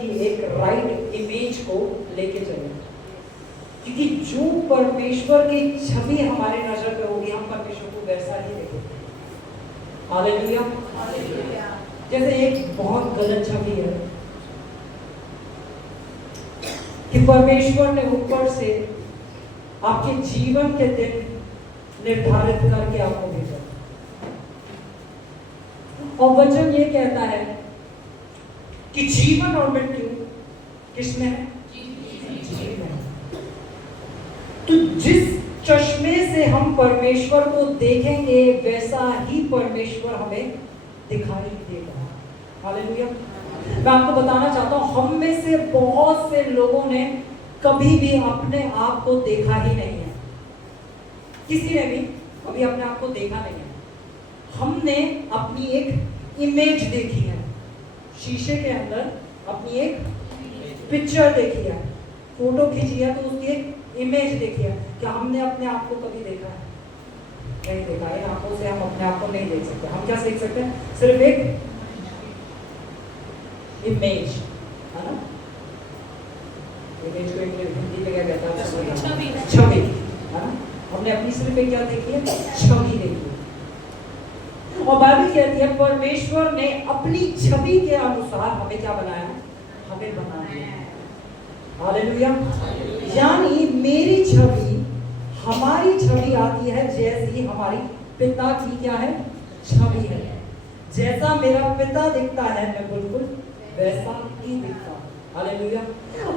एक right image को लेके चले, क्योंकि जो परमेश्वर की छवि हमारे नजर पे होगी हम परमेश्वर को वैसा ही देखेंगे। हालेलुया। जैसे एक बहुत गलत छवि है कि परमेश्वर ने ऊपर से आपके जीवन के दिन निर्धारित करके आपको भेजा, और वचन ये कहता है कि जीवन और मृत्यु किसमें है? जीवन में। तो जिस चश्मे से हम परमेश्वर को देखेंगे वैसा ही परमेश्वर हमें दिखाई देगा। हालेलुया। मैं आपको बताना चाहता हूं, हम में से बहुत से लोगों ने कभी भी अपने आप को देखा ही नहीं है। किसी ने भी कभी अपने आप को देखा नहीं है। हमने अपनी एक इमेज देखी है, शीशे के अंदर अपनी एक पिक्चर देखी है, फोटो खींची है तो उसकी एक इमेज देखी है। क्या हमने अपने आप को कभी देखा है? नहीं देखा है। आंखों से हम अपने आप को नहीं देख सकते। हम क्या देख सकते हैं? सिर्फ एक इमेज, है ना? इमेज को हिंदी में क्या कहता है? छवि, है ना? हमने अपनी सिर्फ एक क्या देखी है? छवि देखी है। और बाइबल कहती है परमेश्वर ने अपनी छवि के अनुसार हमें क्या बनाया? हमें बनाया। हालेलुया। यानी मेरी छवि, हमारी छवि आती है जैसी हमारी पिता की क्या है? छवि है। जैसा मेरा पिता दिखता है मैं बिल्कुल वैसा ही दिखता हूं। हालेलुया।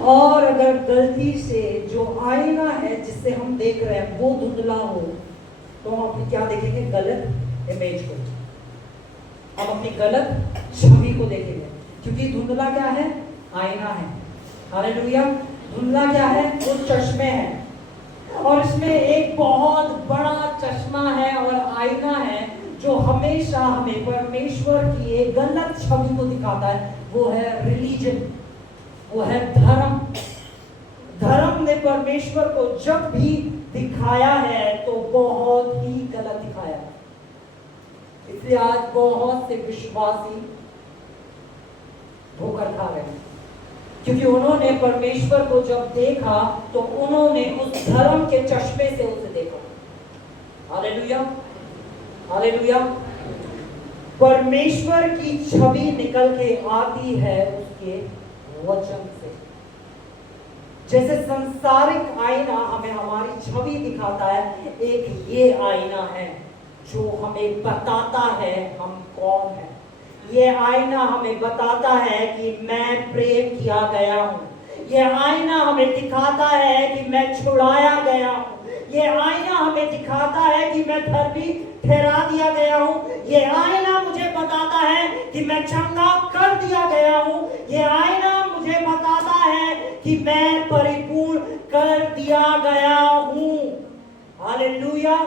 और अगर गलती से जो आईना है जिससे हम देख रहे हैं वो धुंधला हो तो हम अपनी क्या देखेंगे? गलत इमेज को, हम अपनी गलत छवि को देखेंगे, क्योंकि धुंधला क्या है? आईना है। हालेलुया। धुंधला क्या है? वो चश्मे हैं, और इसमें एक बहुत बड़ा चश्मा है और आईना है जो हमेशा हमें परमेश्वर की एक गलत छवि को दिखाता है। वो है रिलीजन, वो है धर्म। धर्म ने परमेश्वर को जब भी दिखाया है तो बहुत ही गलत दिखाया है। इसलिए आज बहुत से विश्वासी धोखा खा रहे हैं, क्योंकि उन्होंने परमेश्वर को जब देखा तो उन्होंने उस धर्म के चश्मे से उसे देखा। हालेलुया। हालेलुया। परमेश्वर की छवि निकल के आती है उसके वचन से। जैसे संसारिक आईना हमें हमारी छवि दिखाता है, एक ये आईना है जो हमें बताता है हम कौन हैं। ये आईना हमें बताता है कि मैं प्रेम किया गया हूँ। ये आईना हमें दिखाता है कि मैं छुड़ाया गया हूँ। ये आईना हमें दिखाता है कि मैं धर्मी ठहरा दिया गया हूँ। ये आईना मुझे बताता है कि मैं चंगा कर दिया गया हूँ। ये आईना मुझे बताता है कि मैं परिपूर्ण कर दिया गया हूँ। हालेलुया।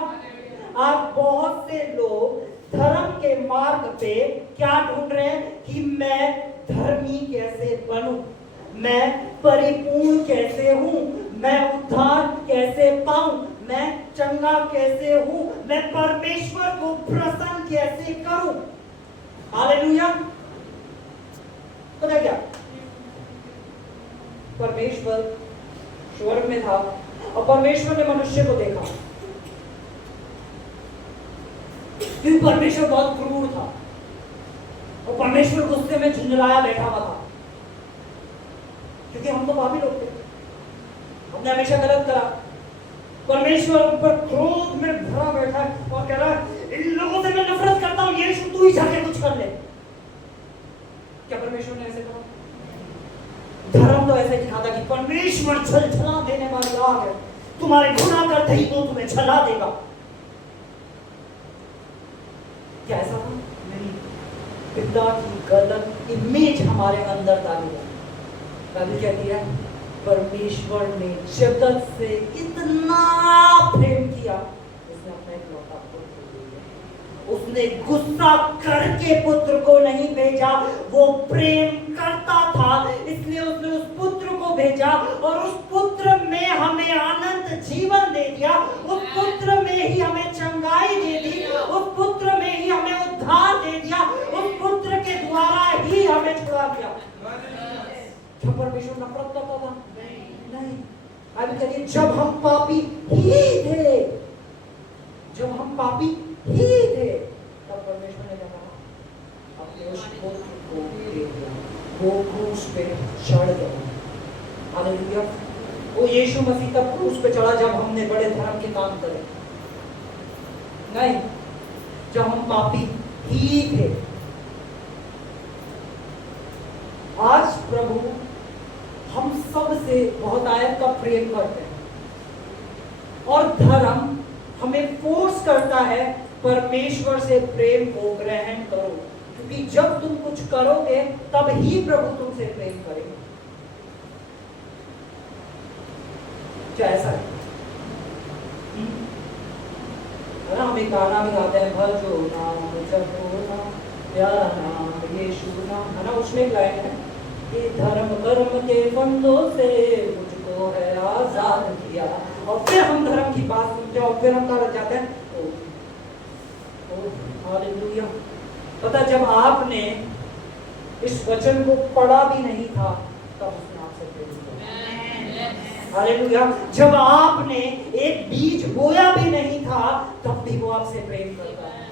आप बहुत से लोग धर्म के मार्ग पे क्या ढूंढ रहे हैं कि मैं धर्मी कैसे बनूं, मैं परिपूर्ण कैसे हूं, मैं उद्धार कैसे पाऊं, मैं चंगा कैसे हूं, मैं परमेश्वर को प्रसन्न कैसे करूं। हालेलुया। पता क्या? परमेश्वर स्वर्ग में था और परमेश्वर ने मनुष्य को देखा, क्योंकि परमेश्वर बहुत क्रूर था और परमेश्वर गुस्से में झुंझलाया बैठा हुआ था, क्योंकि हम तो पापी लोग थे, हमने हमेशा गलत करा। परमेश्वर ऊपर क्रोध में भरा बैठा और कह रहा है इन लोगों से मैं नफरत करता हूं, यीशु तू ही जाके कुछ कर ले। क्या परमेश्वर ने ऐसे कहा? धर्म तो ऐसे दिखाता कि परमेश्वर झलझला देने वाली आग है, तुम्हारे गुनाह करते ही वो तुम्हें झला देगा। क्या ऐसा था? नहीं। पिता की गलत इमेज हमारे अंदर डाली है। बाइबल कहती है परमेश्वर ने जगत से इतना प्रेम किया, उसने अपना इकलौता पुत्र दिया। उसने गुस्सा करके पुत्र को नहीं भेजा, वो प्रेम करता था इसलिए उसने उस पुत्र को भेजा, और उस पुत्र में हमें अनंत जीवन दे दिया। उस पुत्र में ही हमें चंगाई दे दी, उस पुत्र में ही हमें उद्धार दे दिया, उस पुत्र के द्वारा ही हमें छुड़ा दिया। क्या परमेश्वर नफरत करता था? नहीं। बाइबल कहती है जब हम पापी ही थे, जब हम पापी ही थे, तब परमेश्वर ने क्या कहा? अपने उस पुत्र को दे दिया, वो क्रूस पे चढ़ गया। हालेलुया। वो यीशु मसीह तब क्रूस पे चढ़ा जब हमने बड़े धर्म के काम करे, नहीं, जब हम पापी ही थे। आज प्रभु हम सब से बहुत आयत का प्रेम करते हैं, और धर्म हमें फोर्स करता है परमेश्वर से प्रेम को ग्रहण करो, क्योंकि जब तुम कुछ करोगे तब ही प्रभु तुमसे प्रेम करेगा। क्या ऐसा है ना? हम एक गाना भी गाते हैं, भजो नाम जपो नाम प्यारा नाम यीशु नाम, है ना? उसमें एक लाइन है कि धर्म कर्म के बंधों से मुझको है आजाद किया। और फिर हम धर्म की बात सुनते हैं और फिर हम क्या जाते हैं, हालेलुया। पता, जब आपने इस वचन को पढ़ा भी नहीं था तब उसने आपसे प्रेम किया। हालेलुया। जब आपने एक बीज बोया भी नहीं था तब भी वो आपसे प्रेम करता है।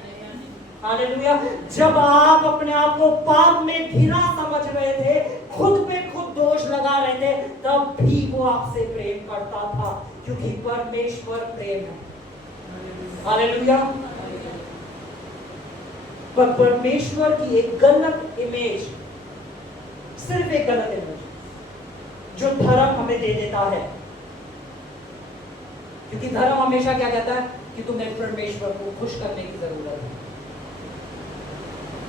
हालेलुया। जब आप अपने आप को पाप में घिरा समझ रहे थे, खुद पे खुद दोष लगा रहे थे, तब भी वो आपसे प्रेम करता था, क्योंकि परमेश्वर प्रेम है। हालेलुया। पर परमेश्वर की एक गलत इमेज, सिर्फ एक गलत इमेज जो धर्म हमें दे देता है, क्योंकि धर्म हमेशा क्या कहता है कि तुम्हें परमेश्वर को खुश करने की जरूरत है,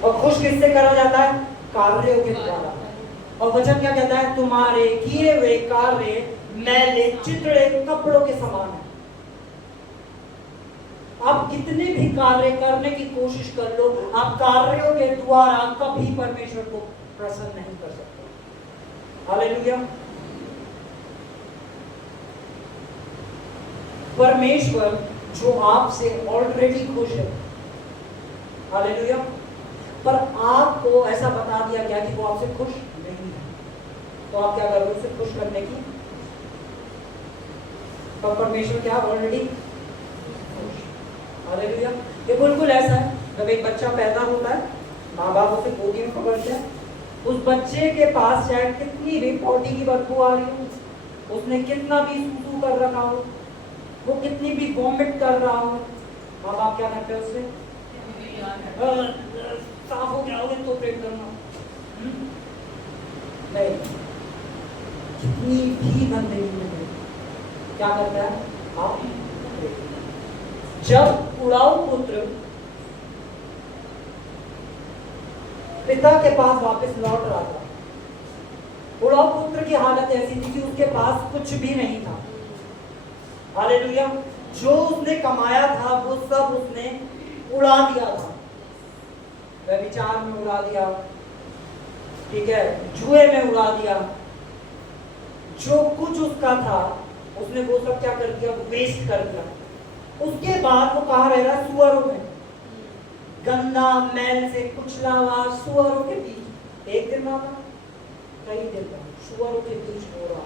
और खुश किससे करा जाता है? कार्यों के द्वारा। और वचन क्या कहता है? तुम्हारे किए हुए कार्य मैले चितड़े कपड़ों के समान है। आप कितने भी कार्य करने की कोशिश कर लो, आप कार्यों के द्वारा कभी परमेश्वर को प्रसन्न नहीं कर सकते। हालेलुया। परमेश्वर जो आपसे ऑलरेडी खुश है, हालेलुया, पर आपको ऐसा बता दिया गया कि वो आपसे खुश नहीं है, तो आप क्या करोगे उसे खुश करने की? पर परमेश्वर क्या ऑलरेडी खुश। हालेलुया। ये बिल्कुल ऐसा है, जब एक बच्चा पैदा होता है, माँ बाप उसे गोदी में पकड़ते हैं, उस बच्चे के पास चाहे कितनी भी पॉटी की बदबू आ रही हो, उसने कितना भी सूसू कर रखा हो, वो कितनी भी वॉमिट कर रहा हो, माँ बाप क्या करते हैं उससे? साफ हो गया होगा तो प्रेम करना नहीं, कितनी भी गंदगी में क्या करता है? आप जब उड़ाऊ पुत्र पिता के पास वापस लौट रहा था, उड़ाऊ पुत्र की हालत ऐसी थी कि उसके पास कुछ भी नहीं था। हालेलुया। जो उसने कमाया था वो सब उसने उड़ा दिया था, व्यभिचार में उड़ा दिया, ठीक है, जुए में उड़ा दिया, जो कुछ उसका था उसने वो सब क्या कर दिया? वेस्ट कर दिया। उसके बाद वो कहाँ रह रहा? सुअरों में, गंदा मैल से कुचला हुआ सुअरों के बीच। एक दिन रहा था, कई दिन का सुअरों के बीच हो रहा।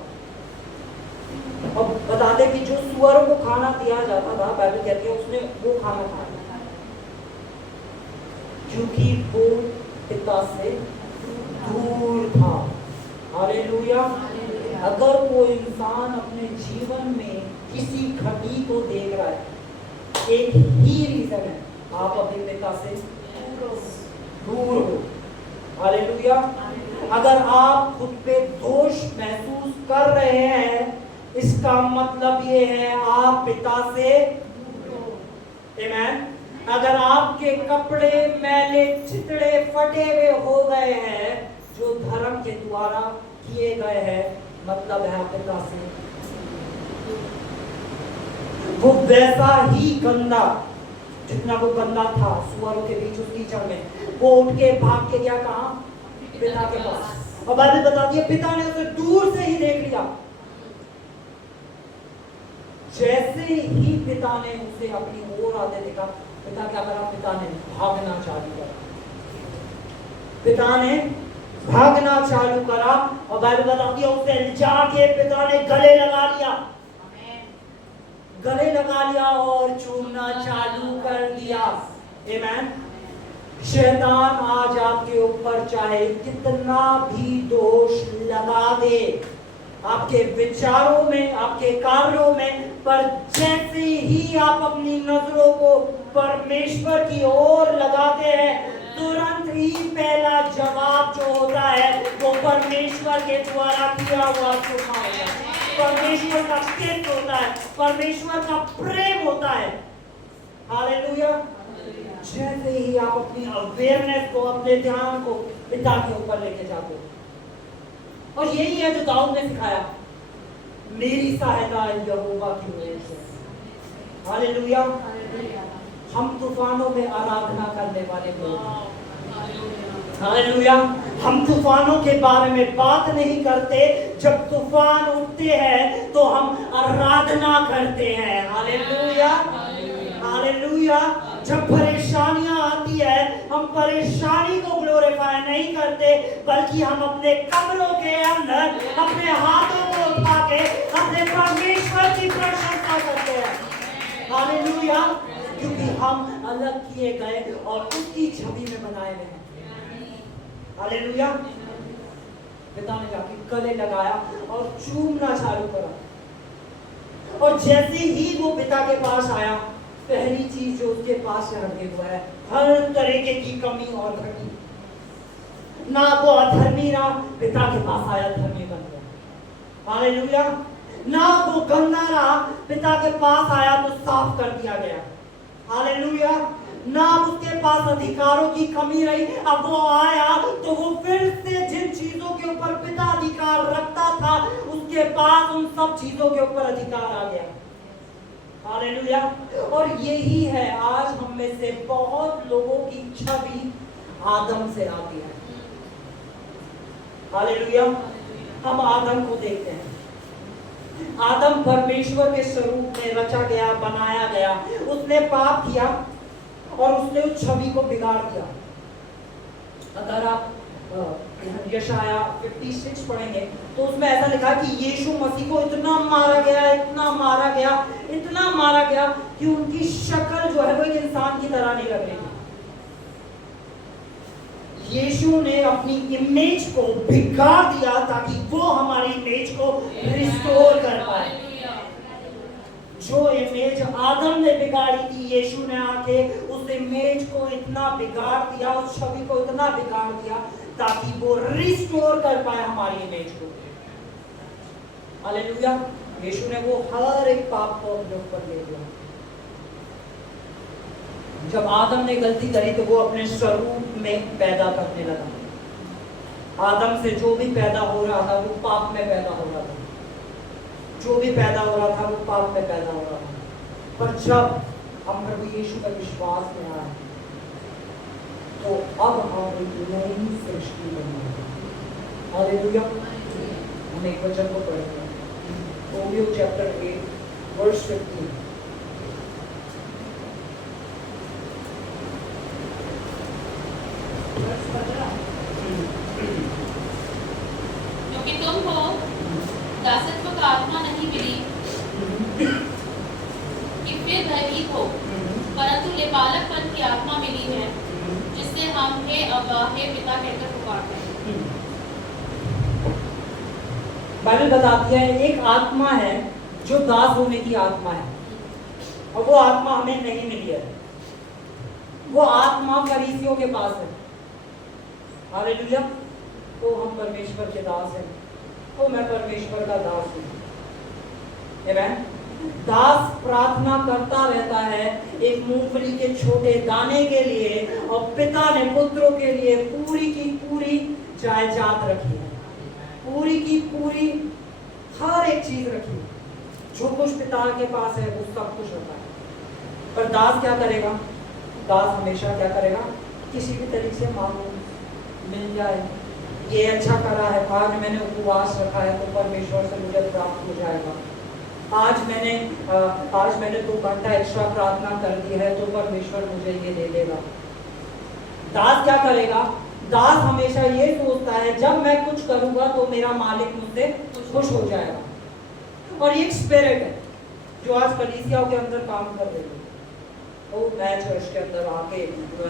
अब बता दें कि जो सुअरों को खाना दिया जाता था, बाइबल कहती है उसने वो खाना खाया, क्योंकि वो पिता से दूर था। हालेलुया। अगर कोई इंसान अपने जीवन में किसी घटी को देख रहा है, एक ही रीजन है, आप अपने पिता से दूर हो। हालेलुया। अगर आप खुद पे दोष महसूस कर रहे हैं, इसका मतलब ये है आप पिता से आमेन। अगर आपके कपड़े मैले चितड़े फटे हुए हो गए हैं जो धर्म के द्वारा किए गए हैं, मतलब है आप पिता से वो वैसा ही गंदा जितना वो गंदा था सुअरों के बीच उस कीचड़ में, वो उठ के भाग के गया कहाँ? पिता के पास। और बाइबल बताती है पिता ने उसे दूर से ही देख लिया। जैसे ही पिता ने उसे अपनी ओर आते देखा, पिता क्या करा? पिता ने भागना चालू करा। पिता ने भागना चालू करा और बाइबल बताती है उसे जाके पिता ने गले लगा लिया, गले लगा लिया और चूमना चालू कर दिया। आमीन। शैतान आज आपके ऊपर चाहे कितना भी दोष लगा दे, आपके विचारों में, आपके कार्यों में, पर जैसे ही आप अपनी नजरों को परमेश्वर की ओर लगाते हैं, तुरंत ही पहला जवाब जो होता है वो परमेश्वर के द्वारा किया हुआ चुका है। परमेश्वर का किस होता है, परमेश्वर का प्रेम होता है। हालेलुया। जैसे ही आप अपनी अवेयरनेस को, अपने ध्यान को पिता के ऊपर लेके जाते हो, और यही है जो दाऊद ने सिखाया, मेरी सहायता यहोवा की ओर से। हालेलुया। हम तूफानों में आराधना करने वाले लोग हैं। हालेलुया। हम तूफानों के बारे में बात नहीं करते, जब तूफान उठते हैं तो हम आराधना करते हैं। हालेलुया। हालेलुया। जब परेशानियां आती है, हम परेशानी को ग्लोरीफाई नहीं करते, बल्कि हम अपने कमरों के अंदर अपने हाथों को उठा के अपने परमेश्वर की प्रशंसा करते हैं। हालेलुया। क्योंकि हम अलग किए गए और उसकी छवि में बनाए गए हैं। हालेलुया। पिता ने जाके गले लगाया और चूमना चालू करा, और जैसे ही वो पिता के पास आया, पहली चीज जो उसके पास से हटे हुआ है, हर तरीके की कमी और घटी। ना वो अधर्मी रहा, पिता के पास आया धर्मी बन गया। हालेलुया। ना वो गंदा रहा, पिता के पास आया तो साफ कर दिया गया। हालेलुया। ना उसके पास अधिकारों की कमी रही, अब वो आया तो वो फिर से जिन चीजों के ऊपर पिता अधिकार रखता था, उसके पास उन सब चीजों के ऊपर अधिकार आ गया। हालेलुया। और यही है, आज हम में से बहुत लोगों की छवि आदम से आती है। हालेलुया। हम आदम को देखते हैं। आदम परमेश्वर के स्वरूप में रचा गया, बनाया गया। उसने पाप किया और उसने उस छवि को बिगाड़ दिया। अगर आप यशाया 56 पढ़ेंगे तो उसमें ऐसा लिखा कि यीशु मसीह को इतना मारा गया, इतना मारा गया, इतना मारा गया कि उनकी शक्ल जो है वो एक इंसान की तरह नहीं लग रही। यीशु ने अपनी इमेज को बिगाड़ दिया ताकि वो हमारी इमेज को रिस्टोर कर पाए। जो इमेज आदम ने बिगाड़ी थी, यीशु ने आके उस इमेज को इतना बिगाड़ दिया, उस छवि को इतना बिगाड़ दिया ताकि वो रिस्टोर कर पाए हमारी इमेज को। हालेलुया। यीशु ने वो हर एक पाप को अपने ऊपर ले लिया। जब आदम ने गलती करी तो वो अपने स्वरूप में पैदा करने लगा। आदम से जो भी पैदा हो रहा था वो पाप में पैदा हो रहा था, जो भी पैदा हो रहा था वो पाप में पैदा हो रहा था। पर जब हम प्रभु यीशु का विश्वास में आए तो अब हम एक नई सृष्टि बनी। हालेलुया। हम एक वचन को पढ़ेंगे, रोमियो चैप्टर 8 वर्स 15। क्योंकि तुमको दासत्व का आत्मा नहीं मिली कि फिर भयभीत हो, परंतु लेपालकपन की आत्मा मिली है, जिससे हम हे अब्बा, हे पिता कहकर पुकारते हैं। बाइबल बताती है एक आत्मा है जो दास होने की आत्मा है, और वो आत्मा हमें नहीं मिली है। वो आत्मा फरीसियों के पास है। हालेलुया। तो हम परमेश्वर के दास हैं। तो मैं परमेश्वर का दास हूँ। आमीन। दास प्रार्थना करता रहता है एक मूंगफली के छोटे दाने के लिए, और पिता ने पुत्रों के लिए पूरी की पूरी जायदाद रखी है, पूरी की पूरी हर एक चीज रखी है। जो कुछ पिता के पास है वो सब कुछ होता है। पर दास क्या करेगा? दास हमेशा क्या करेगा? किसी भी तरीके से मांगो, मिल जाए। ये अच्छा करा है, आज मैंने उपवास रखा है तो परमेश्वर से मुझे प्राप्त हो जाएगा। आज मैंने 2 घंटा एक्स्ट्रा प्रार्थना कर दी है तो परमेश्वर मुझे ये दे देगा। दास क्या करेगा? दास हमेशा ये सोचता है जब मैं कुछ करूंगा तो मेरा मालिक मुझसे खुश हो जाएगा। और ये एक स्पिरिट है जो आज कलीसियाओं के अंदर काम कर रही है। तो मैं चर्च के अंदर आके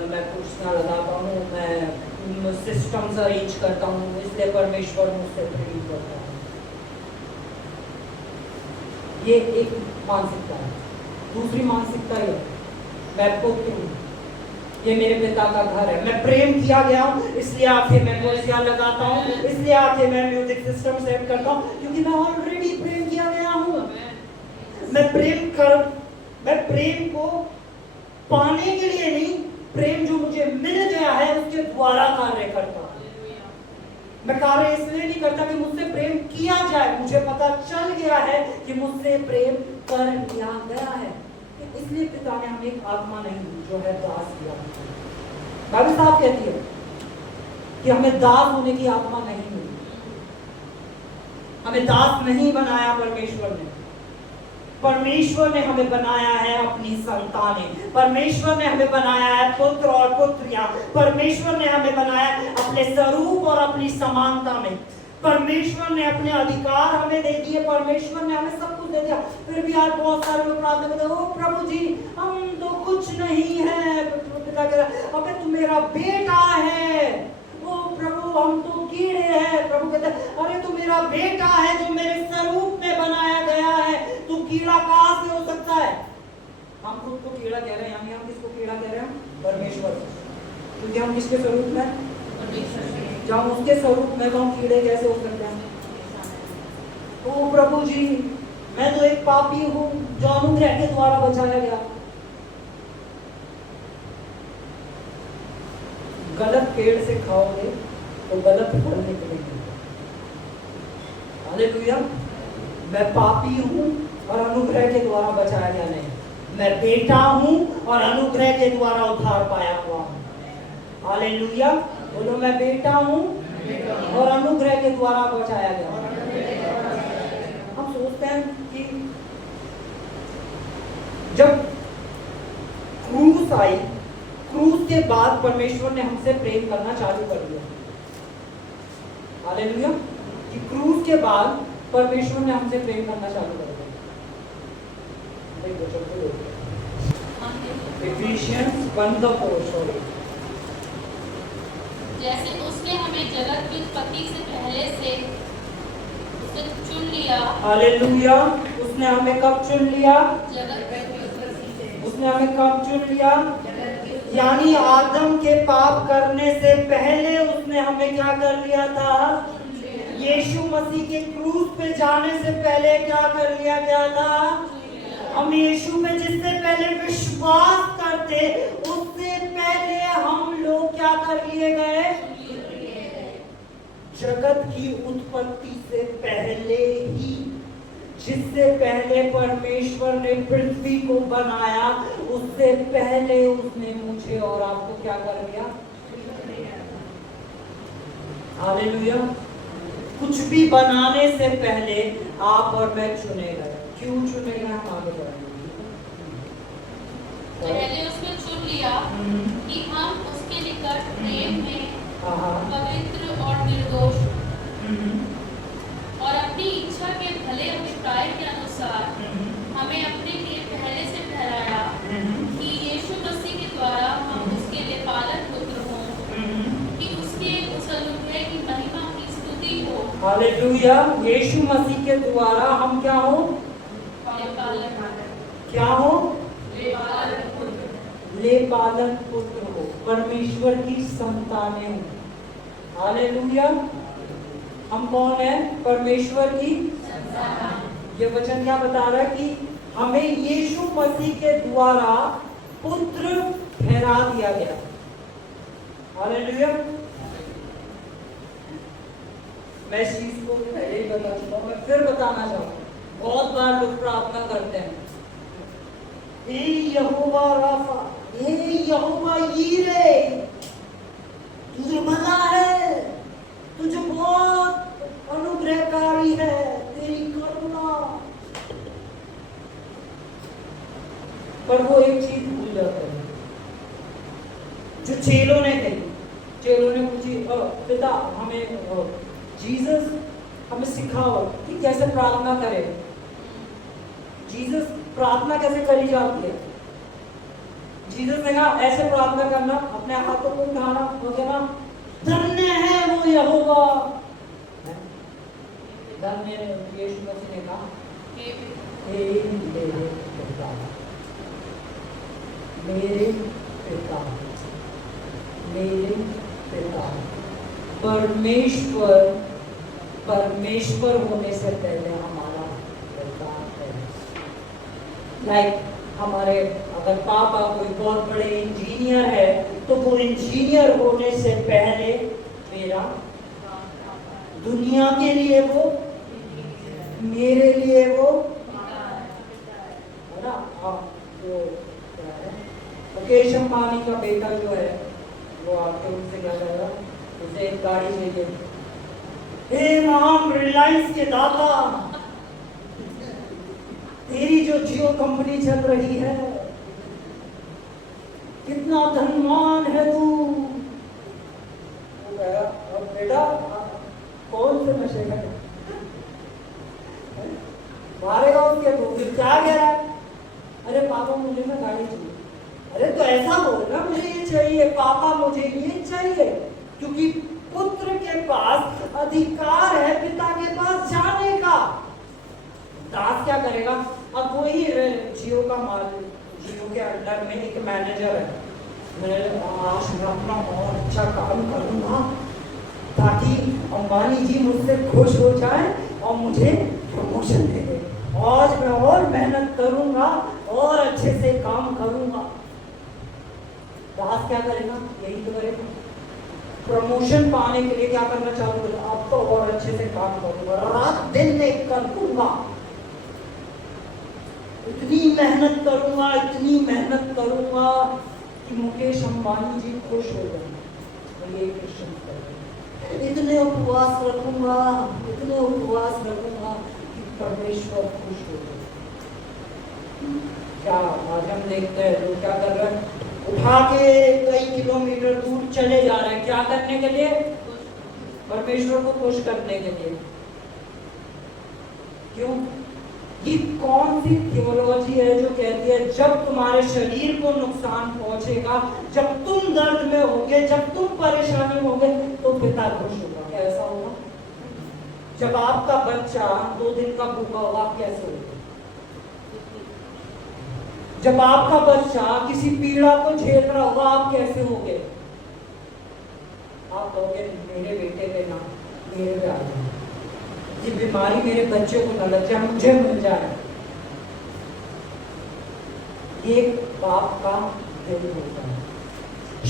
मैं कुर्सियाँ लगाता हूँ, मैं सिस्टम्स अरेंज करता हूँ, इसलिए परमेश्वर मुझसे प्रेरित करता है। ये एक मानसिकता है। दूसरी मानसिकता ये, मैं पुत्र हूँ, ये मेरे पिता का घर है, मैं प्रेम किया गया हूँ, इसलिए आके मैं कुर्सियाँ लगाता हूँ, इसलिए आके मैं म्यूजिक सिस्टम सेट करता हूँ, क्योंकि मैं ऑलरेडी प्रेम किया गया हूँ। मैं प्रेम को पाने के लिए नहीं, प्रेम जो मुझे मिल गया है उसके द्वारा कार्य करता हूँ। मैं कार्य इसलिए नहीं करता कि मुझसे प्रेम किया जाए, मुझे पता चल गया है कि मुझसे प्रेम कर लिया गया है, इसलिए पिता ने हमें एक आत्मा नहीं दी जो है दास दिया। बाइबल साहब कहती है कि हमें दास होने की आत्मा नहीं मिली। हमें दास नहीं बनाया परमेश्वर ने। परमेश्वर ने हमें बनाया है अपनी संतानें। परमेश्वर ने हमें बनाया है पुत्र और पुत्रियां। परमेश्वर ने हमें बनाया है अपने स्वरूप और अपनी समानता में। परमेश्वर ने अपने अधिकार हमें दे दिए। परमेश्वर ने हमें सब कुछ दे दिया। फिर भी आज बहुत सारे लोग प्रार्थना करते हैं, ओ प्रभु जी हम तो कुछ नहीं है। पिता कह रहा है, अबे तू मेरा बेटा है। ओ प्रभु हम तो कीड़े हैं। प्रभु कहते हैं, अरे तू मेरा बेटा है जो मेरे स्वरूप में बनाया गया है। तू कीड़ा कहाँ से हो सकता है? हम खुद को कीड़ा कह रहे हैं, हम किसको कीड़ा कह रहे हैं? परमेश्वर। क्योंकि हम किसके स्वरूप में? जब हम उसके स्वरूप में, तो हम कीड़े कैसे हो सकते हैं? ओ प्रभु जी मैं तो एक पापी हूँ जो अनुग्रह के द्वारा बचाया गया। गलत पेड़ से खाओगे तो गलत फल निकलेंगे। हालेलुया। मैं पापी हूँ और अनुग्रह के द्वारा बचाया गया नहीं, मैं बेटा हूँ और अनुग्रह के द्वारा उद्धार पाया हुआ हूँ। हालेलुया। बोलो मैं बेटा हूँ और अनुग्रह के द्वारा बचाया गया। हम सोचते हैं कि जब क्रूस आई, क्रूस के बाद परमेश्वर ने हमसे प्रेम करना चालू कर दिया। हालेलुया। कि क्रूस के बाद परमेश्वर ने हमसे प्रेम करना चालू कर दिया। इफिशियंस 1:4। जैसे उसने हमें जगत की उत्पत्ति से पहले से उसे चुन लिया। हालेलुया। उसने हमें कब चुन लिया? उसने हमें कब चुन लिया? यानी आदम के पाप करने से पहले उसने हमें क्या कर लिया था? यीशु मसीह के क्रूस पे जाने से पहले क्या कर लिया गया था? हम यीशु में जिससे पहले विश्वास करते उससे पहले हम लोग क्या कर लिए गए? जगत की उत्पत्ति से पहले ही, जिससे पहले परमेश्वर ने पृथ्वी को बनाया उससे पहले उसने मुझे और आपको क्या कर लिया? हालेलुया। कुछ भी बनाने से पहले आप और मैं चुने गए। क्यों चुने गए? हम आगे बढ़ेंगे। पहले उसने चुन लिया कि हम उसके निकट प्रेम में पवित्र और निर्दोष और अपनी इच्छा के भले अभिप्राय के अनुसार हमें अपने लिए पहले से ठहराया कि यीशु मसीह के द्वारा हम उसके लिए पालक पुत्र हों, कि उसके उस अनुग्रह की महिमा की स्तुति हो। हालेलुया। यीशु मसीह के द्वारा हम क्या हो? क्या हो? ले पालन पुत्र हो, परमेश्वर की संतानें हो। हालेलुया। हम कौन है? परमेश्वर की। ये वचन क्या बता रहा है? कि हमें यीशु मसीह के द्वारा पुत्र ठहरा दिया गया। हालेलुया। मैं इस चीज को पहले ही बता चुका हूं, मैं फिर बताना चाहूंगा। बहुत बार लोग प्रार्थना करते हैं, हे यहोवा राफा, हे यहोवा यीरे, तू जो भला है, तू जो बहुत अनुग्रहकारी है, तेरी करुणा। पर वो एक चीज भूल जाता है जो चेलों ने कही। चेलों ने पूछी, पिता हमें जीसस हमें सिखाओ कि कैसे प्रार्थना करें। जीसस प्रार्थना कैसे करी जाती है? जीसस ने कहा ऐसे प्रार्थना करना, अपने हाथों को उठाना, वो कहना धन्य है वो यहोवा। धन्य यीशु मसीह ने कहा हे मेरे पिता, मेरे पिता, मेरे पिता। परमेश्वर, परमेश्वर होने से पहले हमारा पिता है। लाइक हमारे अगर पापा कोई बहुत बड़े इंजीनियर है तो वो इंजीनियर होने से पहले मेरा, दुनिया के लिए वो, मेरे लिए वो है ना। वो क्या है, मुकेश अंबानी का बेटा जो है वो आके उनसे क्या करेगा, उसे एक गाड़ी लेके, हे महान रिलायंस के दाता, तेरी जो जियो कंपनी चल रही है, कितना धनवान है तू। वो कहेगा अब बेटा कौन से नशे में मारेगा उसके, तो फिर क्या कह रहा है, अरे पापा मुझे ना गाड़ी चाहिए। अरे तो ऐसा बोल ना मुझे ये चाहिए, पापा मुझे ये चाहिए, क्योंकि पुत्र के पास अधिकार है पिता के पास जाने का। दास क्या करेगा, अब वही जियो का मालिक, जियो के अंडर में एक मैनेजर है, मैं आज मैं अपना और अच्छा काम करूंगा ताकि अंबानी जी मुझसे खुश हो जाए और मुझे प्रमोशन दे दे। आज मैं और मेहनत करूंगा और अच्छे से काम करूंगा। दास क्या करेगा, यही तो करेगा। प्रमोशन पाने के लिए क्या करना चालू करेगा, अब तो और अच्छे से काम करूंगा, रात दिन में कर दूंगा, इतनी मेहनत करूंगा, इतनी मेहनत करूंगा कि मुकेश अंबानी जी खुश हो जाए। ये क्वेश्चन करेंगे, इतने उपवास रखूंगा, इतने उपवास रखूंगा कि परमेश्वर खुश हो जाए। क्या आज हम देखते हैं लोग क्या कर रहे हैं, उठा के कई किलोमीटर दूर चले जा रहे हैं, क्या करने के लिए, परमेश्वर को खुश करने के लिए। क्यों? ये कौन सी थियोलॉजी है जो कहती है जब तुम्हारे शरीर को नुकसान पहुंचेगा, जब तुम दर्द में होगे, जब तुम परेशानी होगे तो पिता खुश होगा। क्या ऐसा होगा? जब आपका बच्चा 2 दिन का भूखा होगा आप कैसे होगा? जब आपका बच्चा किसी पीड़ा को झेल रहा होगा आप कैसे होगे? आप कहोगे मेरे बेटे पे ना, मेरे पे आ जाए, ये बीमारी मेरे बच्चे को न लग जाए, मुझे मिल जाए। ये बाप का दिल होता है।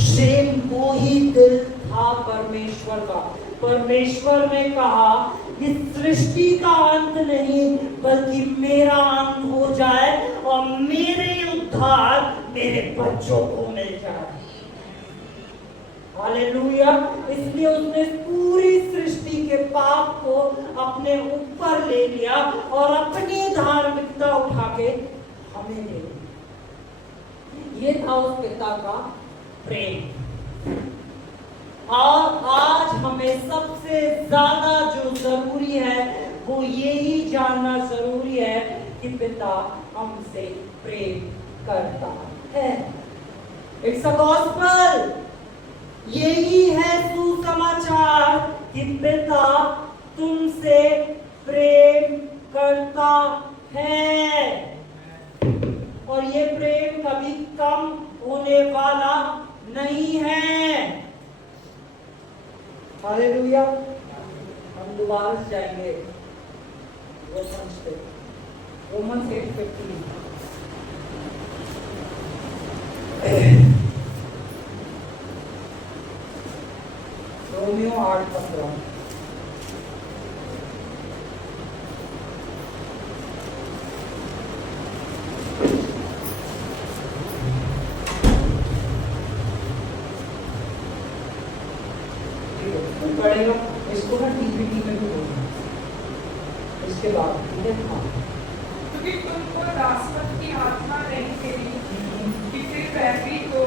सेम वो ही दिल था परमेश्वर का। परमेश्वर ने कहा इस सृष्टि का अंत नहीं बल्कि मेरा अंत हो जाए और मेरे उद्धार मेरे बच्चों को मिल जाए। हालेलुया। इसलिए उसने पूरी सृष्टि के पाप को अपने ऊपर ले लिया और अपनी धार्मिकता उठा के हमें दे दी। ये था उस पिता का प्रेम। और आज हमें सबसे ज्यादा जो जरूरी है वो यही जानना जरूरी है कि पिता हमसे प्रेम करता है। It's a gospel. यही है सुसमाचार कि पिता तुमसे प्रेम करता है और ये प्रेम कभी कम होने वाला नहीं है। हालेलुया। हम दोबारा से जाएंगे रोमन्स 8:15। रोमियो 8:15। पढ़ेगा इसको ना टीपीटी में भी बोलना इसके बाद, ठीक है? हाँ, क्योंकि तुमको दासत्व की आत्मा नहीं मिली कि फिर पैरवी को,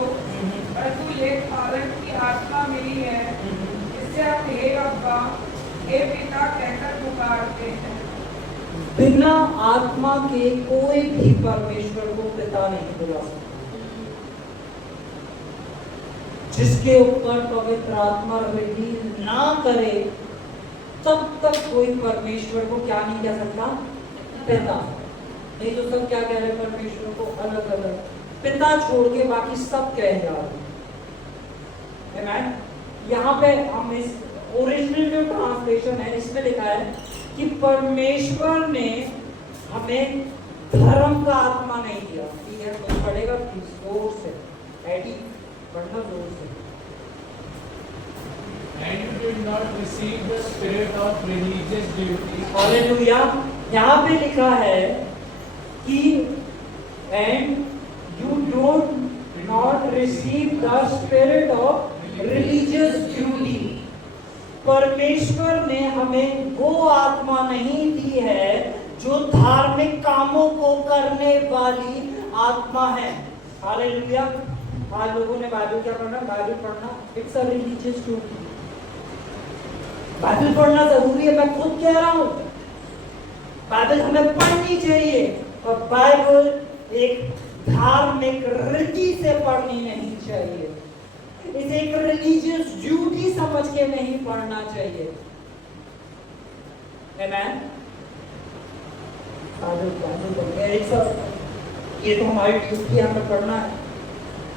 परंतु लेख पालन की आत्मा मिली है, उससे आप हे अब्बा, हे पिता कहकर पुकारते हैं। बिना आत्मा के कोई भी परमेश्वर को पिता नहीं बुला सकता। जिसके ऊपर पवित्र आत्मा रिलीज ना करे तब तक कोई परमेश्वर को क्या नहीं कह सकता, पिता। नहीं तो सब क्या कह रहे हैं, परमेश्वर को अलग अलग पिता छोड़ के बाकी सब कह जा रहे हैं। यहाँ पे हम इस ओरिजिनल जो ट्रांसलेशन है इसमें लिखा है कि परमेश्वर ने हमें धर्म का आत्मा नहीं दिया। ठीक है, तो पढ़ेगा जोर से, एडी पढ़ना जोर से। And you did not receive the spirit of religious duty. Hallelujah. यहाँ पे लिखा है कि and you don't not receive the spirit of religious duty. परमेश्वर ने हमें वो आत्मा नहीं दी है जो धार्मिक कामों को करने वाली आत्मा है। हालेलुया। आज लोगों ने बाइबल क्या पढ़ना, बाइबल पढ़ना it's a religious duty. Bible पढ़ना जरूरी है, मैं खुद कह रहा हूं बाइबल हमें पढ़नी चाहिए, और बाइबल एक धार्मिक रीति से पढ़नी नहीं चाहिए। इसे एक रिलीजियस ड्यूटी समझ के नहीं पढ़ना चाहिए। आमेन। ये तो हमारी ड्यूटी है, हमें पढ़ना है।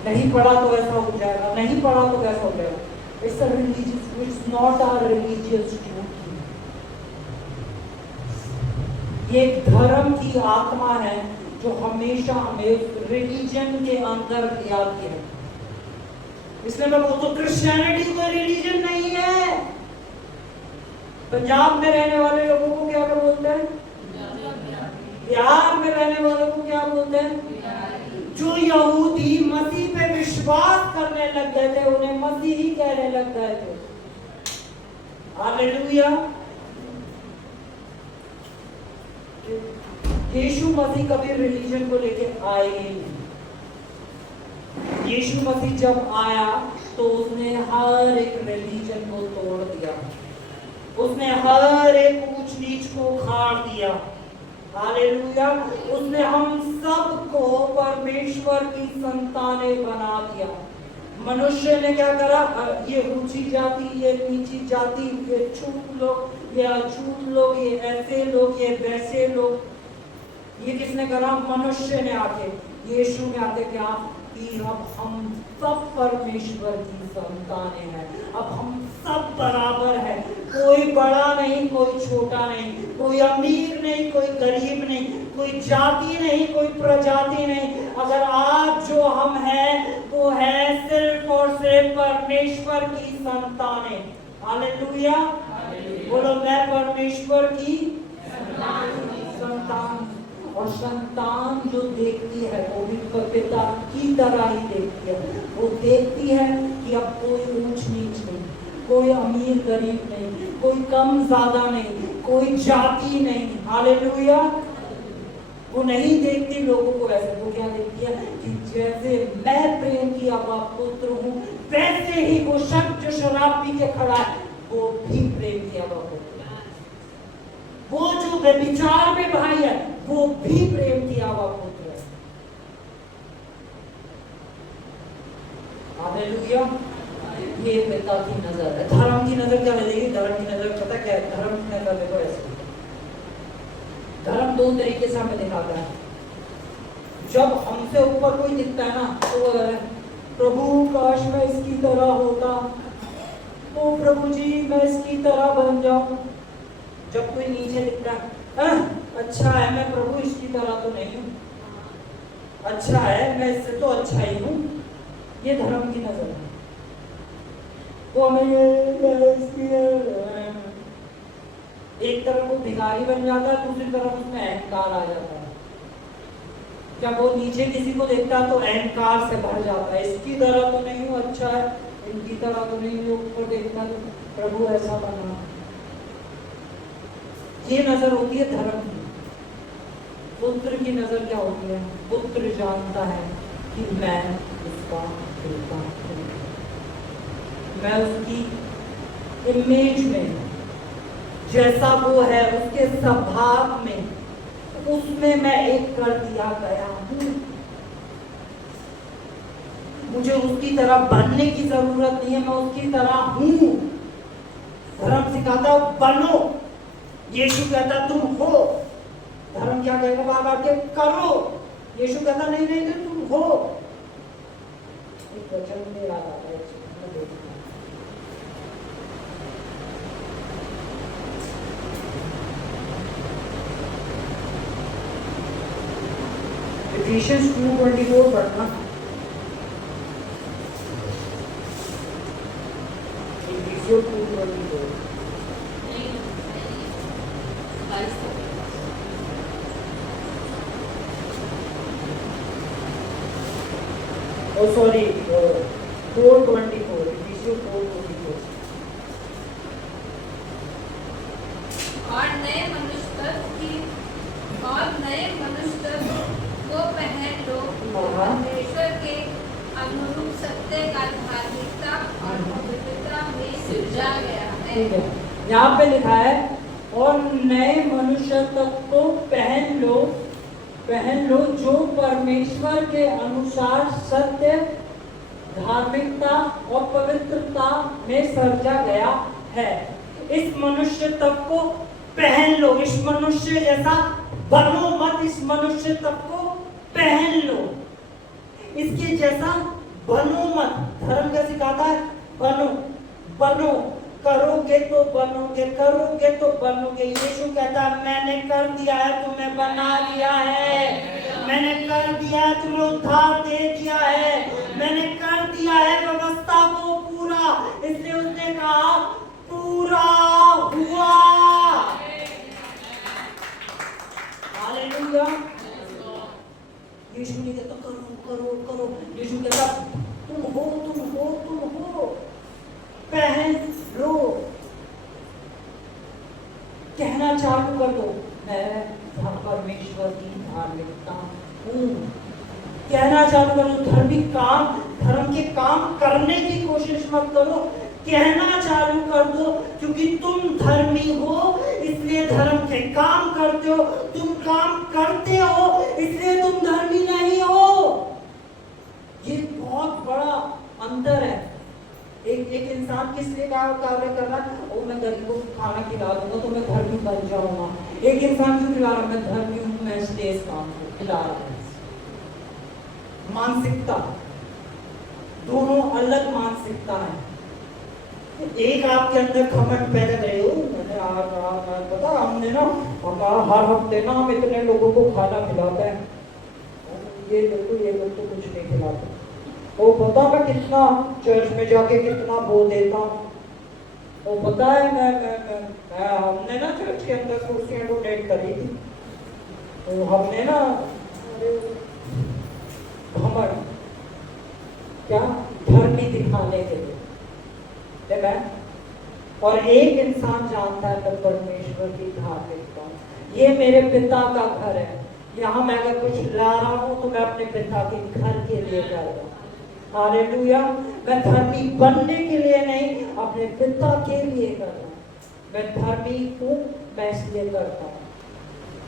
नहीं पढ़ा तो ऐसा हो जाएगा, नहीं पढ़ा तो कैसा हो जाएगा। It's a religious, it's not a religious duty. ये एक धर्म की आत्मा है जो हमेशा हमें रिलीजन के अंदर ले आती है। इसलिए मैं बोलता हूँ क्रिश्चियनिटी कोई रिलीजन नहीं है। पंजाब में रहने वाले लोगों को क्या बोलते हैं, बिहार में रहने वालों को क्या बोलते हैं, जो यहूदी मसीह पे विश्वास करने लग गए थे उन्हें मसीह ही कहने लग गए थे। हालेलुया। यीशु मसीह कभी रिलीजन को लेके आए ही नहीं। यीशु मसीह जब आया तो उसने हर एक रिलीजन को तोड़ दिया, उसने हर एक ऊंच नीच को उखाड़ दिया। हालेलुया। उसने हम सबको परमेश्वर की संतानें बना दिया। मनुष्य ने क्या करा, ये ऊंची जाति, ये नीची जाति, ये छूट लोग, ये अछूत लोग, ये ऐसे लोग, ये वैसे लोग, ये किसने करा, मनुष्य ने आके, यीशु ने आके क्या कि अब हम सब परमेश्वर की संतानें हैं, अब हम सब बराबर हैं, कोई बड़ा नहीं, कोई छोटा नहीं, कोई अमीर नहीं, कोई गरीब नहीं, कोई जाति नहीं, कोई प्रजाति नहीं। अगर आज जो हम हैं वो है सिर्फ और सिर्फ परमेश्वर की संतानें। हालेलुया। बोलो मैं परमेश्वर की संतान। और संतान जो देखती है वो भी पिता की तरह ही देखती है। वो देखती है कि अब कोई ऊंच नीच नहीं, कोई अमीर गरीब नहीं, कोई कम ज्यादा नहीं, कोई जाति नहीं। हालेलुया। वो नहीं देखती लोगों को ऐसे, वो क्या देखती है कि जैसे मैं प्रेम की अबा पुत्र हूँ वैसे ही वो शख्स जो शराब पी के खड़ा है वो भी प्रेम की अबा पुत्र है। वो जो व्यभिचार में भाई है वो भी प्रेम की आवा पुत्र है। हालेलुया। ये पिता की नजर है। धर्म की नजर क्या है, धर्म की नजर पता क्या है, धर्म की नजर देखो ऐसे, धर्म दो तरीके से हमें दिखाता है। जब हमसे ऊपर कोई दिखता है ना तो प्रभु काश मैं इसकी तरह होता, ओ प्रभु जी मैं इसकी तरह बन जाऊं। जब कोई नीचे दिखता है, अच्छा है मैं प्रभु इसकी तरह तो नहीं हूँ, अच्छा है मैं इससे तो अच्छा ही हूँ। ये धर्म की नजर है। वो हमें एक तरफ वो भिखारी बन जाता है, दूसरी तरफ उसमें अहंकार आ जाता है। जब वो नीचे किसी को देखता है तो अहंकार से भर जाता है, इसकी तरह तो नहीं हूँ, अच्छा है इनकी तरह तो नहीं हूँ। ऊपर देखता तो प्रभु ऐसा बना। ये नजर होती है धर्म की। पुत्र की नजर क्या होती है, पुत्र जानता है कि मैं उसका पिता हूं, मैं उसकी इमेज में, जैसा वो है उसके स्वभाव में, उसमें मैं एक कर दिया गया हूँ। मुझे उसकी तरह बनने की जरूरत नहीं है, मैं उसकी तरह हूँ। धर्म सिखाता है बनो, यीशु कहता तुम हो। धर्म क्या कहेगा? बाबा के करो, यीशु कहता नहीं नहीं नहीं तुम हो। एक वचन में याद आता है, Ephesians 2:24 पढ़ना। Ephesians 2:24। Oh sorry, 4:24। Ephesians 4:24। और नए मनुष्य को पहन लो, परमेश्वर के अनुरूप सत्य का धार्मिकता और पवित्रता में सृजा गया है। यहाँ पे लिखा है और नए मनुष्य को पहन लो जो परमेश्वर के अनुसार सत्य, धार्मिकता और पवित्रता में सृजा गया है। इस मनुष्य तत्व को पहन लो, इस मनुष्य जैसा बनो मत, इस मनुष्य तत्व को पहन लो, इसके जैसा बनो मत। धर्म क्या सिखाता है? बनो, करोगे तो बनोगे, करोगे तो बनोगे। यीशु कहता है मैंने कर दिया है, तुम्हें बना दिया है, मैंने कर दिया है, तुम्हें उद्धार दे दिया है, मैंने कर दिया है व्यवस्था को पूरा। इसलिए उसने कहा पूरा हुआ। हालेलुया। यीशु नहीं कहता करो करो करो, यीशु कहता तुम हो, पहन लो। कहना चालू कर दो, मैं परमेश्वर की धार्मिकता हूँ। कहना चालू कर दो, धर्म के काम करने की कोशिश मत करो, कहना चालू कर दो, क्योंकि तुम धर्मी हो इसलिए धर्म के काम करते हो, तुम काम करते हो इसलिए तुम धर्मी नहीं हो। ये बहुत बड़ा अंतर है। एक इंसान किस लिए कार्य कर रहा है? ओ मैं गरीबों को खाना खिला दूंगा तो मैं धर्मी बन जाऊंगा। एक इंसान क्यों खिला रहा? मैं धर्मी हूँ, मैं इसलिए इस काम को खिला रहा हूँ। मानसिकता, दोनों अलग मानसिकता है। एक आपके अंदर घमंड पैदा करे, हो मैंने पता हमने ना हर हफ्ते ना हम इतने लोगों को खाना खिलाते हैं, ये लोग तो कुछ नहीं खिलाते। वो पता मैं कितना चर्च में जाके कितना बोल देता हूँ, वो पता है मैं हमने ना चर्च के अंदर कुर्सियाँ डोनेट करी थी, तो हमने ना घमंड क्या धर्मी दिखाने के लिए, और एक इंसान जानता है मैं परमेश्वर की धार्मिकता हूँ, ये मेरे पिता का घर है, यहाँ मैं अगर कुछ ला रहा हूँ तो मैं अपने पिता के घर के लिए कर रहा हूँ। हालेलुया। मैं धर्मी बनने के लिए नहीं, अपने पिता के लिए कर रहा हूँ। मैं धर्मी हूँ, मैं इसलिए करता हूँ।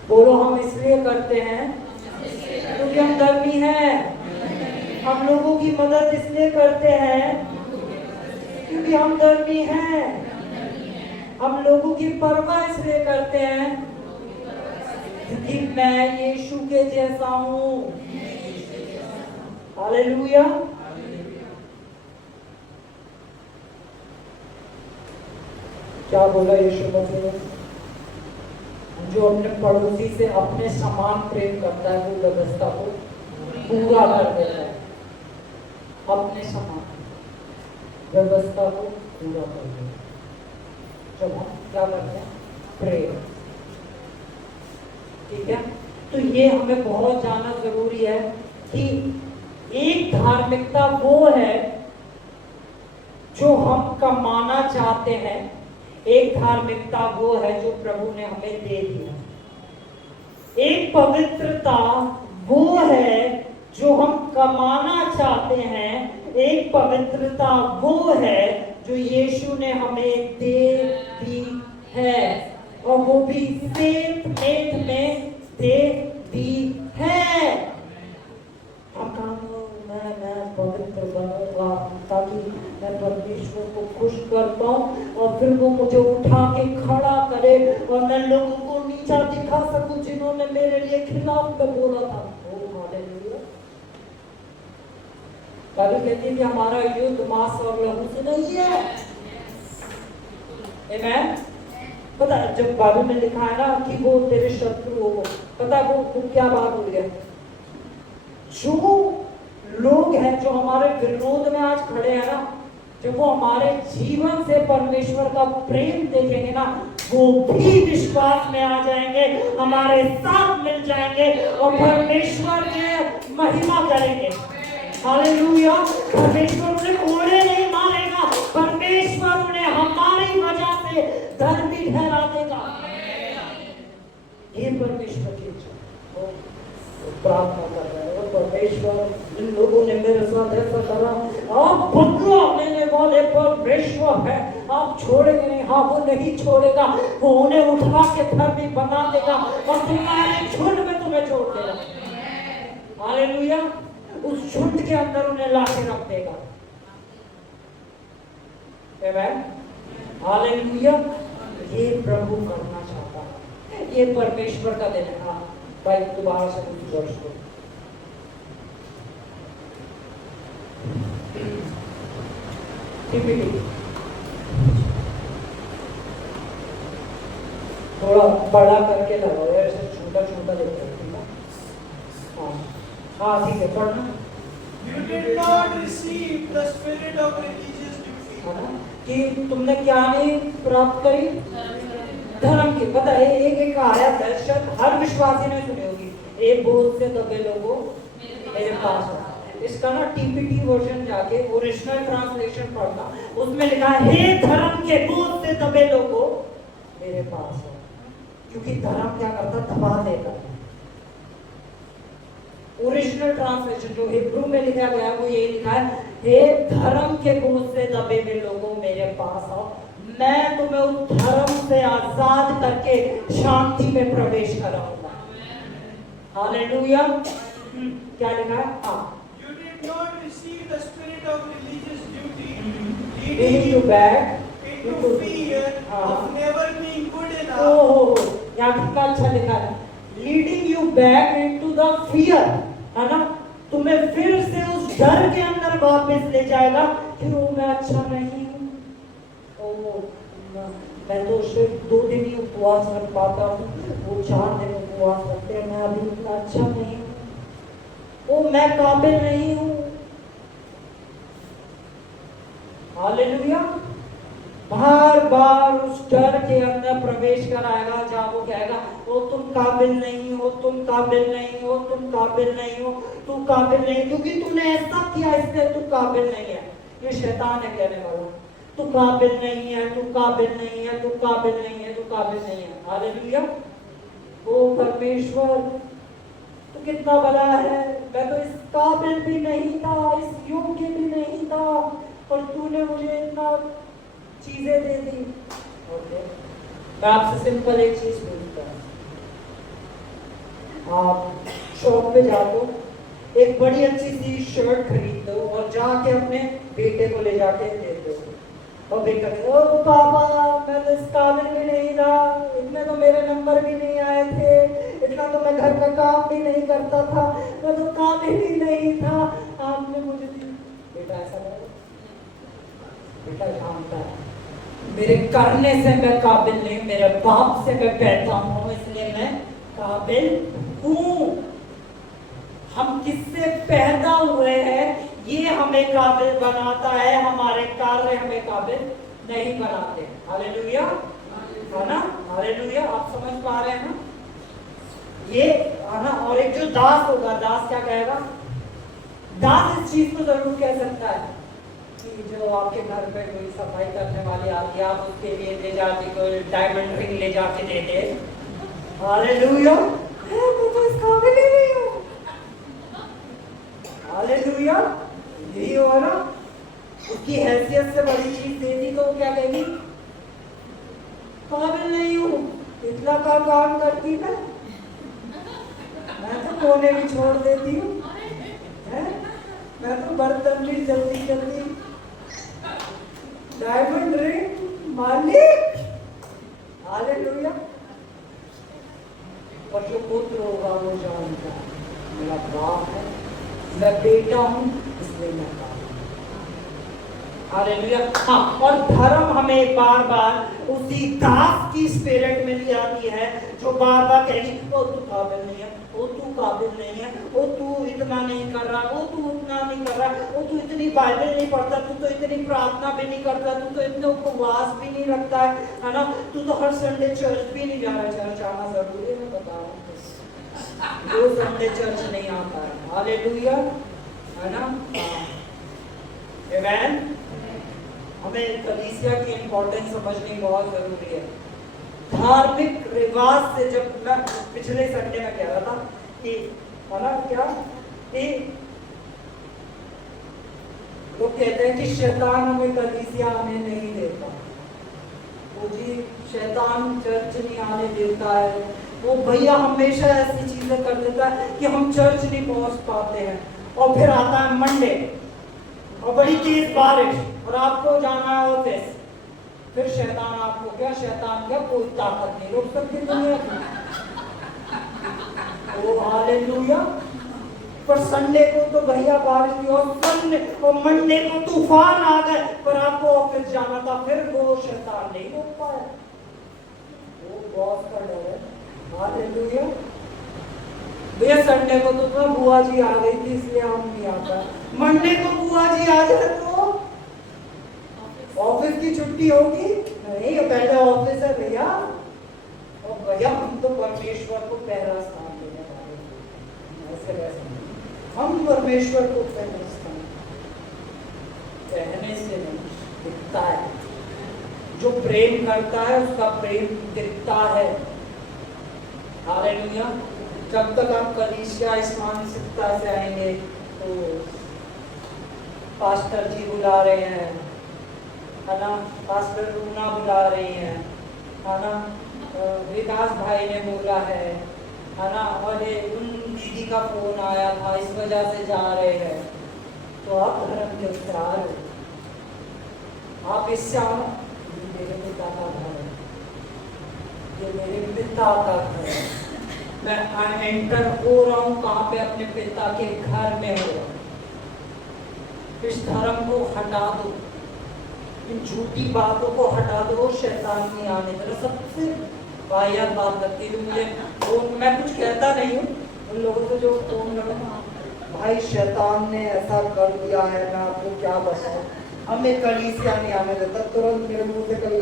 बोलो हम इसलिए करते हैं क्योंकि हम धर्मी हैं। हम लोगों की मदद इसलिए करते हैं क्योंकि हम धर्मी हैं। हम लोगों की परवाह इसलिए करते हैं क्योंकि मैं यीशु के जैसा हूँ। हालेलुया। क्या बोला यीशु मसीह? जो अपने पड़ोसी से अपने समान प्रेम करता है वो व्यवस्था को पूरा कर देता है। अपने समान व्यवस्था को पूरा कर देता है। जब हम क्या करते हैं? प्रेम। ठीक है, तो ये हमें बहुत जानना जरूरी है कि एक धार्मिकता वो है जो हम कमाना चाहते हैं, एक धार्मिकता वो है जो प्रभु ने हमें दे दिया। एक पवित्रता वो है जो हम कमाना चाहते हैं, एक पवित्रता वो है जो यीशु ने हमें दे दी है, और वो भी सेफ नेट में दे दी है। हम मैं पवित्र बनूंगा ताकि मैं परमेश्वर को खुश कर पाऊं, और फिर वो मुझे उठा के खड़ा करे और मैं लोगों को नीचा दिखा सकूं जिन्होंने मेरे लिए खिलाफ में बोला था। हालेलुया। बाइबल कहती है कि हमारा युद्ध मांस और लहू से नहीं है। आमेन। पता है जब बाइबल में लिखा है ना कि वो तेरे शत्रु हो, पता है वो क्या बात हो गया? जो लोग हैं जो हमारे विरोध में आज खड़े हैं ना, जब वो हमारे जीवन से परमेश्वर का प्रेम देखेंगे ना, वो भी विश्वास में आ जाएंगे, हमारे साथ मिल जाएंगे और परमेश्वर की महिमा करेंगे। हालेलुया। परमेश्वर उन्हें कोड़े नहीं मारेगा, परमेश्वर उन्हें हमारी वजह से धर्मी ठहरा देगा। ये परमेश्वर की इच्छा प्रार्थना कर रहे हैं। और परमेश्वर इन लोगों ने मेरे साथ ऐसा करा, आप बदला लेने वाले परमेश्वर है, आप छोड़ेंगे नहीं। हाँ, वो नहीं छोड़ेगा, वो उन्हें उठा के धर्मी बना देगा और तुम्हारे झुंड में तुम्हें छोड़ देगा। हालेलुया। उस झुंड के अंदर उन्हें लाके रख देगा। आमेन। हालेलुया। ये प्रभु करना चाहता है, ये परमेश्वर का दिन है। हाँ भाई, दोबारा से कुछ वर्ष को थोड़ा बड़ा करके लगाओ, ऐसे छोटा छोटा देखो। हाँ हाँ ठीक है, पढ़ना। You did not receive the spirit of religious duty. है ना कि तुमने क्या नहीं प्राप्त करी? धर्म की। पता है एक एक आयत है, शायद हर विश्वासी ने सुनी होगी। एक बोझ से दबे लोगों मेरे पास आओ। इसका ना टीपीटी वर्जन जाके ओरिजिनल ट्रांसलेशन पढ़ना, उसमें लिखा है हे धर्म के बोझ से दबे लोगों मेरे पास आओ। क्योंकि धर्म क्या करता? दबा देगा। ओरिजिनल ट्रांसलेशन जो हिब्रू में लिखा गया है वो ये लिखा है हे धर्म के बोझ से दबे हुए लोगों मेरे पास आओ, मैं तुम्हें उस धर्म से आजाद करके शांति में प्रवेश कराऊंगा। हालेलुया। क्या लिखा है? हाँ। You did not receive the spirit of religious duty, Leading you back into fear of never being good enough. ओह, यहाँ कितना अच्छा लिखा है। Leading you back into the fear, है ना? तुम्हें फिर से उस डर के अंदर वापस ले जाएगा कि वो मैं अच्छा नहीं हूँ। मैं तो सिर्फ 2 दिन ही उपवास रख पाता हूँ, वो 4 दिन उपवास रखते हैं, मैं अभी उतना अच्छा नहीं हूँ, वो मैं काबिल नहीं हूँ। हालेलुया। बार बार उस डर के अंदर प्रवेश कराएगा जहाँ वो कहेगा वो तुम काबिल नहीं हो, तुम काबिल नहीं हो, तुम काबिल नहीं हो, तू काबिल नहीं, क्योंकि तूने ऐसा किया इसलिए तू काबिल नहीं है। ये शैतान है कहने वाला, तू काबिल नहीं है, तू काबिल नहीं है, तू काबिल नहीं है, तू काबिल नहीं है। हालेलुया। ओ परमेश्वर तू कितना बड़ा है, मैं तो इस काबिल भी नहीं था, इस योग्य भी नहीं था, और तूने मुझे इतना चीजें दे दी। ओके, मैं आपसे सिंपल एक चीज पूछता हूँ। आप शॉप पे जाओ, एक बड़ी अच्छी सी शर्ट खरीद दो और जाके अपने बेटे को ले जाके दे दो, और बेटा ओ पापा मैं तो इस काबिल भी नहीं था, इतने तो मेरे नंबर भी नहीं आए थे, इतना तो मैं घर का काम भी नहीं करता था, मैं तो काबिल ही नहीं था, आपने मुझे दी। बेटा ऐसा करो, बेटा जानता है मेरे करने से मैं काबिल नहीं, मेरे बाप से मैं पैदा हूँ इसलिए मैं काबिल हूँ। हम किससे पैदा हुए हैं ये हमें काबिल बनाता है, हमारे कार्य हमें काबिल नहीं बनाते। हालेलुया, है ना? हालेलुया। आप समझ पा रहे हैं ना? ये है ना? और एक जो दास होगा, दास क्या कहेगा? दास इस चीज को जरूर कह सकता है कि जो आपके घर पे कोई सफाई करने वाली आती है, आप उसके लिए ले जाके कोई डायमंड रिंग ले जाके दे दे। हालेलुया। मैं तो इस काबिल ही नहीं हूँ। हालेलुया। यही हुआ ना? उसकी हैसियत से बड़ी चीज दे दी तो वो क्या कहेगी? काबिल नहीं हूँ, इतना का काम करती मैं तो कोने भी छोड़ देती हूँ, मैं तो बर्तन भी जल्दी जल्दी, डायमंड रिंग मालिक, हालेलुया। और जो पुत्र होगा वो जानता है मेरा बाप है, मैं बेटा हूँ, इसलिए मैं बाप हूँ। हालेलुया। हाँ, और धर्म हमें बार बार उसी दास की स्पिरिट में ले आती है जो बार बार कहेगी ओ तू काबिल नहीं है, ओ तू काबिल नहीं है, ओ तू इतना नहीं कर रहा, ओ तू उतना नहीं कर रहा, ओ तू इतनी बाइबल नहीं पढ़ता, तू तो इतनी प्रार्थना भी नहीं करता, तू तो इतने उपवास भी नहीं रखता है ना, तू तो हर संडे चर्च भी नहीं जा रहा। चर्च आना जरूरी है, मैं बता रहा हूँ, वो संडे चर्च नहीं आता है। हालेलुया, है ना। आमेन। हमें कलीसिया की इंपॉर्टेंस समझनी बहुत जरूरी है। धार्मिक रिवाज से, जब मैं पिछले संडे में कह रहा था कि है ना क्या कि लोग कहते हैं कि शैतान हमें कलीसिया आने नहीं देता, वो जी शैतान चर्च नहीं आने देता है, वो भैया हमेशा ऐसी चीजें कर देता है कि हम चर्च नहीं पहुंच पाते हैं। और फिर आता है मंडे और बड़ी तेज बारिश और आपको जाना है ऑफिस, फिर शैतान आपको क्या, शैतान क्या कोई ताकत नहीं रोक सकती दुनिया की। ओ हालेलुया। पर संडे को तो भैया बारिश थी और संडे और मंडे को तूफान आ गए, पर आपको ऑफिस जाना था, फिर वो शैतान नहीं रोक पाया, वो बॉस का डर है। हालेलुया। भैया संडे को तो बुआ जी आ गई थी इसलिए हम नहीं आता, मंडे को बुआ जी आ जाए तो ऑफिस की छुट्टी होगी नहीं, पहले ऑफिस है भैया। और भैया हम तो परमेश्वर को पहला स्थान देने वाले, ऐसे वैसे हम परमेश्वर को पहला स्थान, कहने से नहीं दिखता है, जो प्रेम करता है उसका प्रेम दिखता है। हालेलुया। जब तक आप कलीसिया इस मानसिकता से आएंगे तो पास्टर जी बुला रहे हैं, है ना, पास्टर रूना बुला रही हैं, है ना, विकास भाई ने बोला है ना, और उन दीदी का फोन आया था इस वजह से जा रहे हैं, तो आप धर्म के उत्साह हो, आप इससे आओ, मेरे पिता का घर है, ये मेरे पिता का घर है, मैं एंटर हो रहा हूँ कहाँ पे, अपने पिता के घर में हो रहा हूँ। इस धर्म को हटा दो, इन झूठी बातों को हटा दो, शैतान नहीं आने देना। सबसे वाहियात बात लगती है मुझे, तो मैं कुछ कहता नहीं हूँ उन लोगों को जो फोन लगा, भाई शैतान ने ऐसा कर दिया है, मैं आपको क्या बताऊँ, हमें कलीसिया नहीं आने देता, तुरंत मेरे मुंह से कल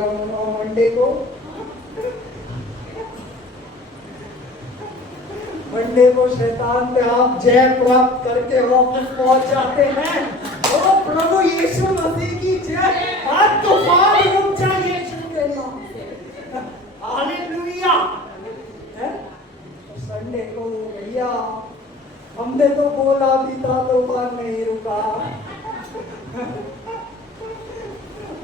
मंडे को शैतान पे आप जय प्राप्त करके वापस पहुंच जाते हैं। ओ प्रभु यीशु मसीह की जय, आज तूफान रुक जाए यीशु के नाम से। हालेलुया। संडे को भैया हमने तो बोला भी था, तूफान नहीं रुका।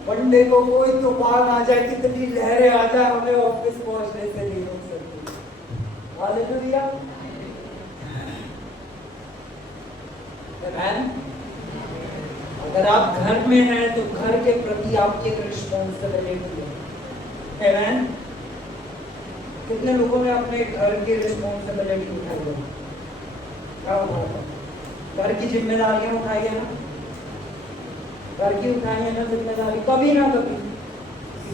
मंडे को कोई तूफान आ जाए, कितनी लहरें आ जाए, हमें ऑफिस पहुंचने से नहीं रोक सकती। हालेलुया। अगर आप घर में हैं तो घर के प्रति आपकी एक रिस्पॉन्सिबिलिटी है। आमेन। कितने लोगों ने अपने घर की रिस्पॉन्सिबिलिटी उठाई है? क्या उठाया? घर की जिम्मेदारियां उठाई है ना, घर की उठाई है ना जिम्मेदारी, कभी ना कभी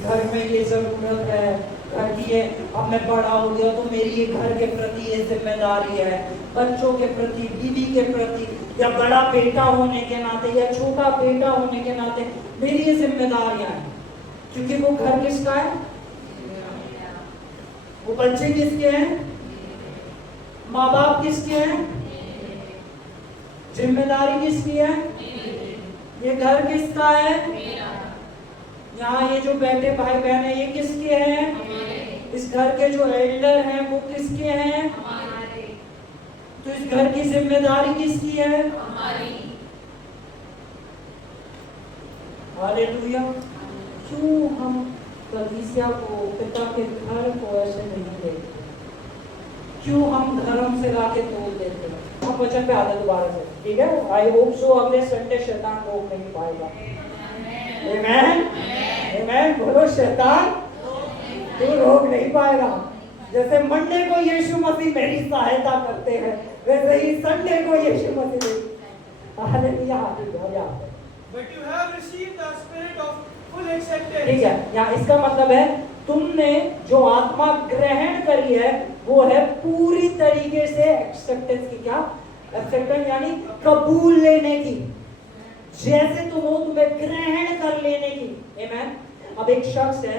घर में ये जरूरत है, घर की है, अब मैं बड़ा हो गया तो मेरी ये घर के प्रति ये जिम्मेदारी है, बच्चों के प्रति, बीवी के प्रति, या बड़ा बेटा होने के नाते या छोटा बेटा होने के नाते मेरी ये जिम्मेदारियां हैं, क्योंकि वो घर किसका है, वो बच्चे किसके हैं, माँ बाप किसके हैं, जिम्मेदारी किसकी है, ये घर किसका है, यहाँ ये जो बैठे भाई बहन है ये किसके हैं, इस घर के जो एल्डर हैं वो किसके हैं, तो इस घर की जिम्मेदारी किसकी है, हालेलुया। क्यों हम कलीसिया को, पिता के घर को ऐसे नहीं देखते? क्यों हम धर्म से लाके तोड़ देते हैं? हम वचन पे आते दोबारा से, ठीक है? आई होप सो अगले संडे शैतान रोक नहीं पाएगा। आमेन, आमेन। बोलो, शैतान तू रोक नहीं पाएगा। जैसे मंडे को यीशु मसीह मेरी सहायता करते हैं, वैसे ही संडे को Yeshu Masih. Hallelujah, hallelujah. But you have received the spirit of full acceptance. ठीक है, यहाँ इसका मतलब है तुमने जो आत्मा ग्रहण करी है वो है पूरी तरीके से एक्सेप्टेंस की। क्या एक्सेप्टेंस? यानी कबूल लेने की। जैसे तुम हो तुम्हें ग्रहण कर लेने की। आमेन। अब एक शख्स है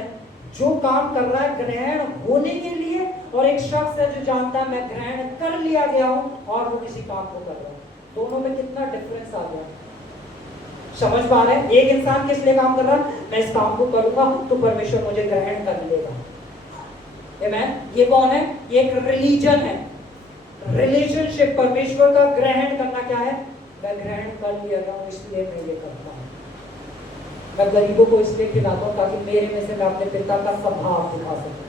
जो काम कर रहा है ग्रहण होने के लिए, और एक शख्स है जो जानता है मैं ग्रहण कर लिया गया हूं और वो किसी काम को कर रहा है। दोनों में कितना डिफरेंस आ गया, समझ पा रहे हैं? एक इंसान किस लिए काम कर रहा है? मैं इस काम को करूंगा तो परमेश्वर मुझे ग्रहण कर लेगा। आमेन। ये कौन है? ये एक रिलीजन है, रिलेशनशिप। परमेश्वर का ग्रहण करना क्या है? मैं ग्रहण कर लिया था इसलिए मैं ये करता हूं। मैं गरीबों को इसलिए खिलाता हूं ताकि मेरे में से मैं अपने पिता का स्वभाव दिखा सकूं।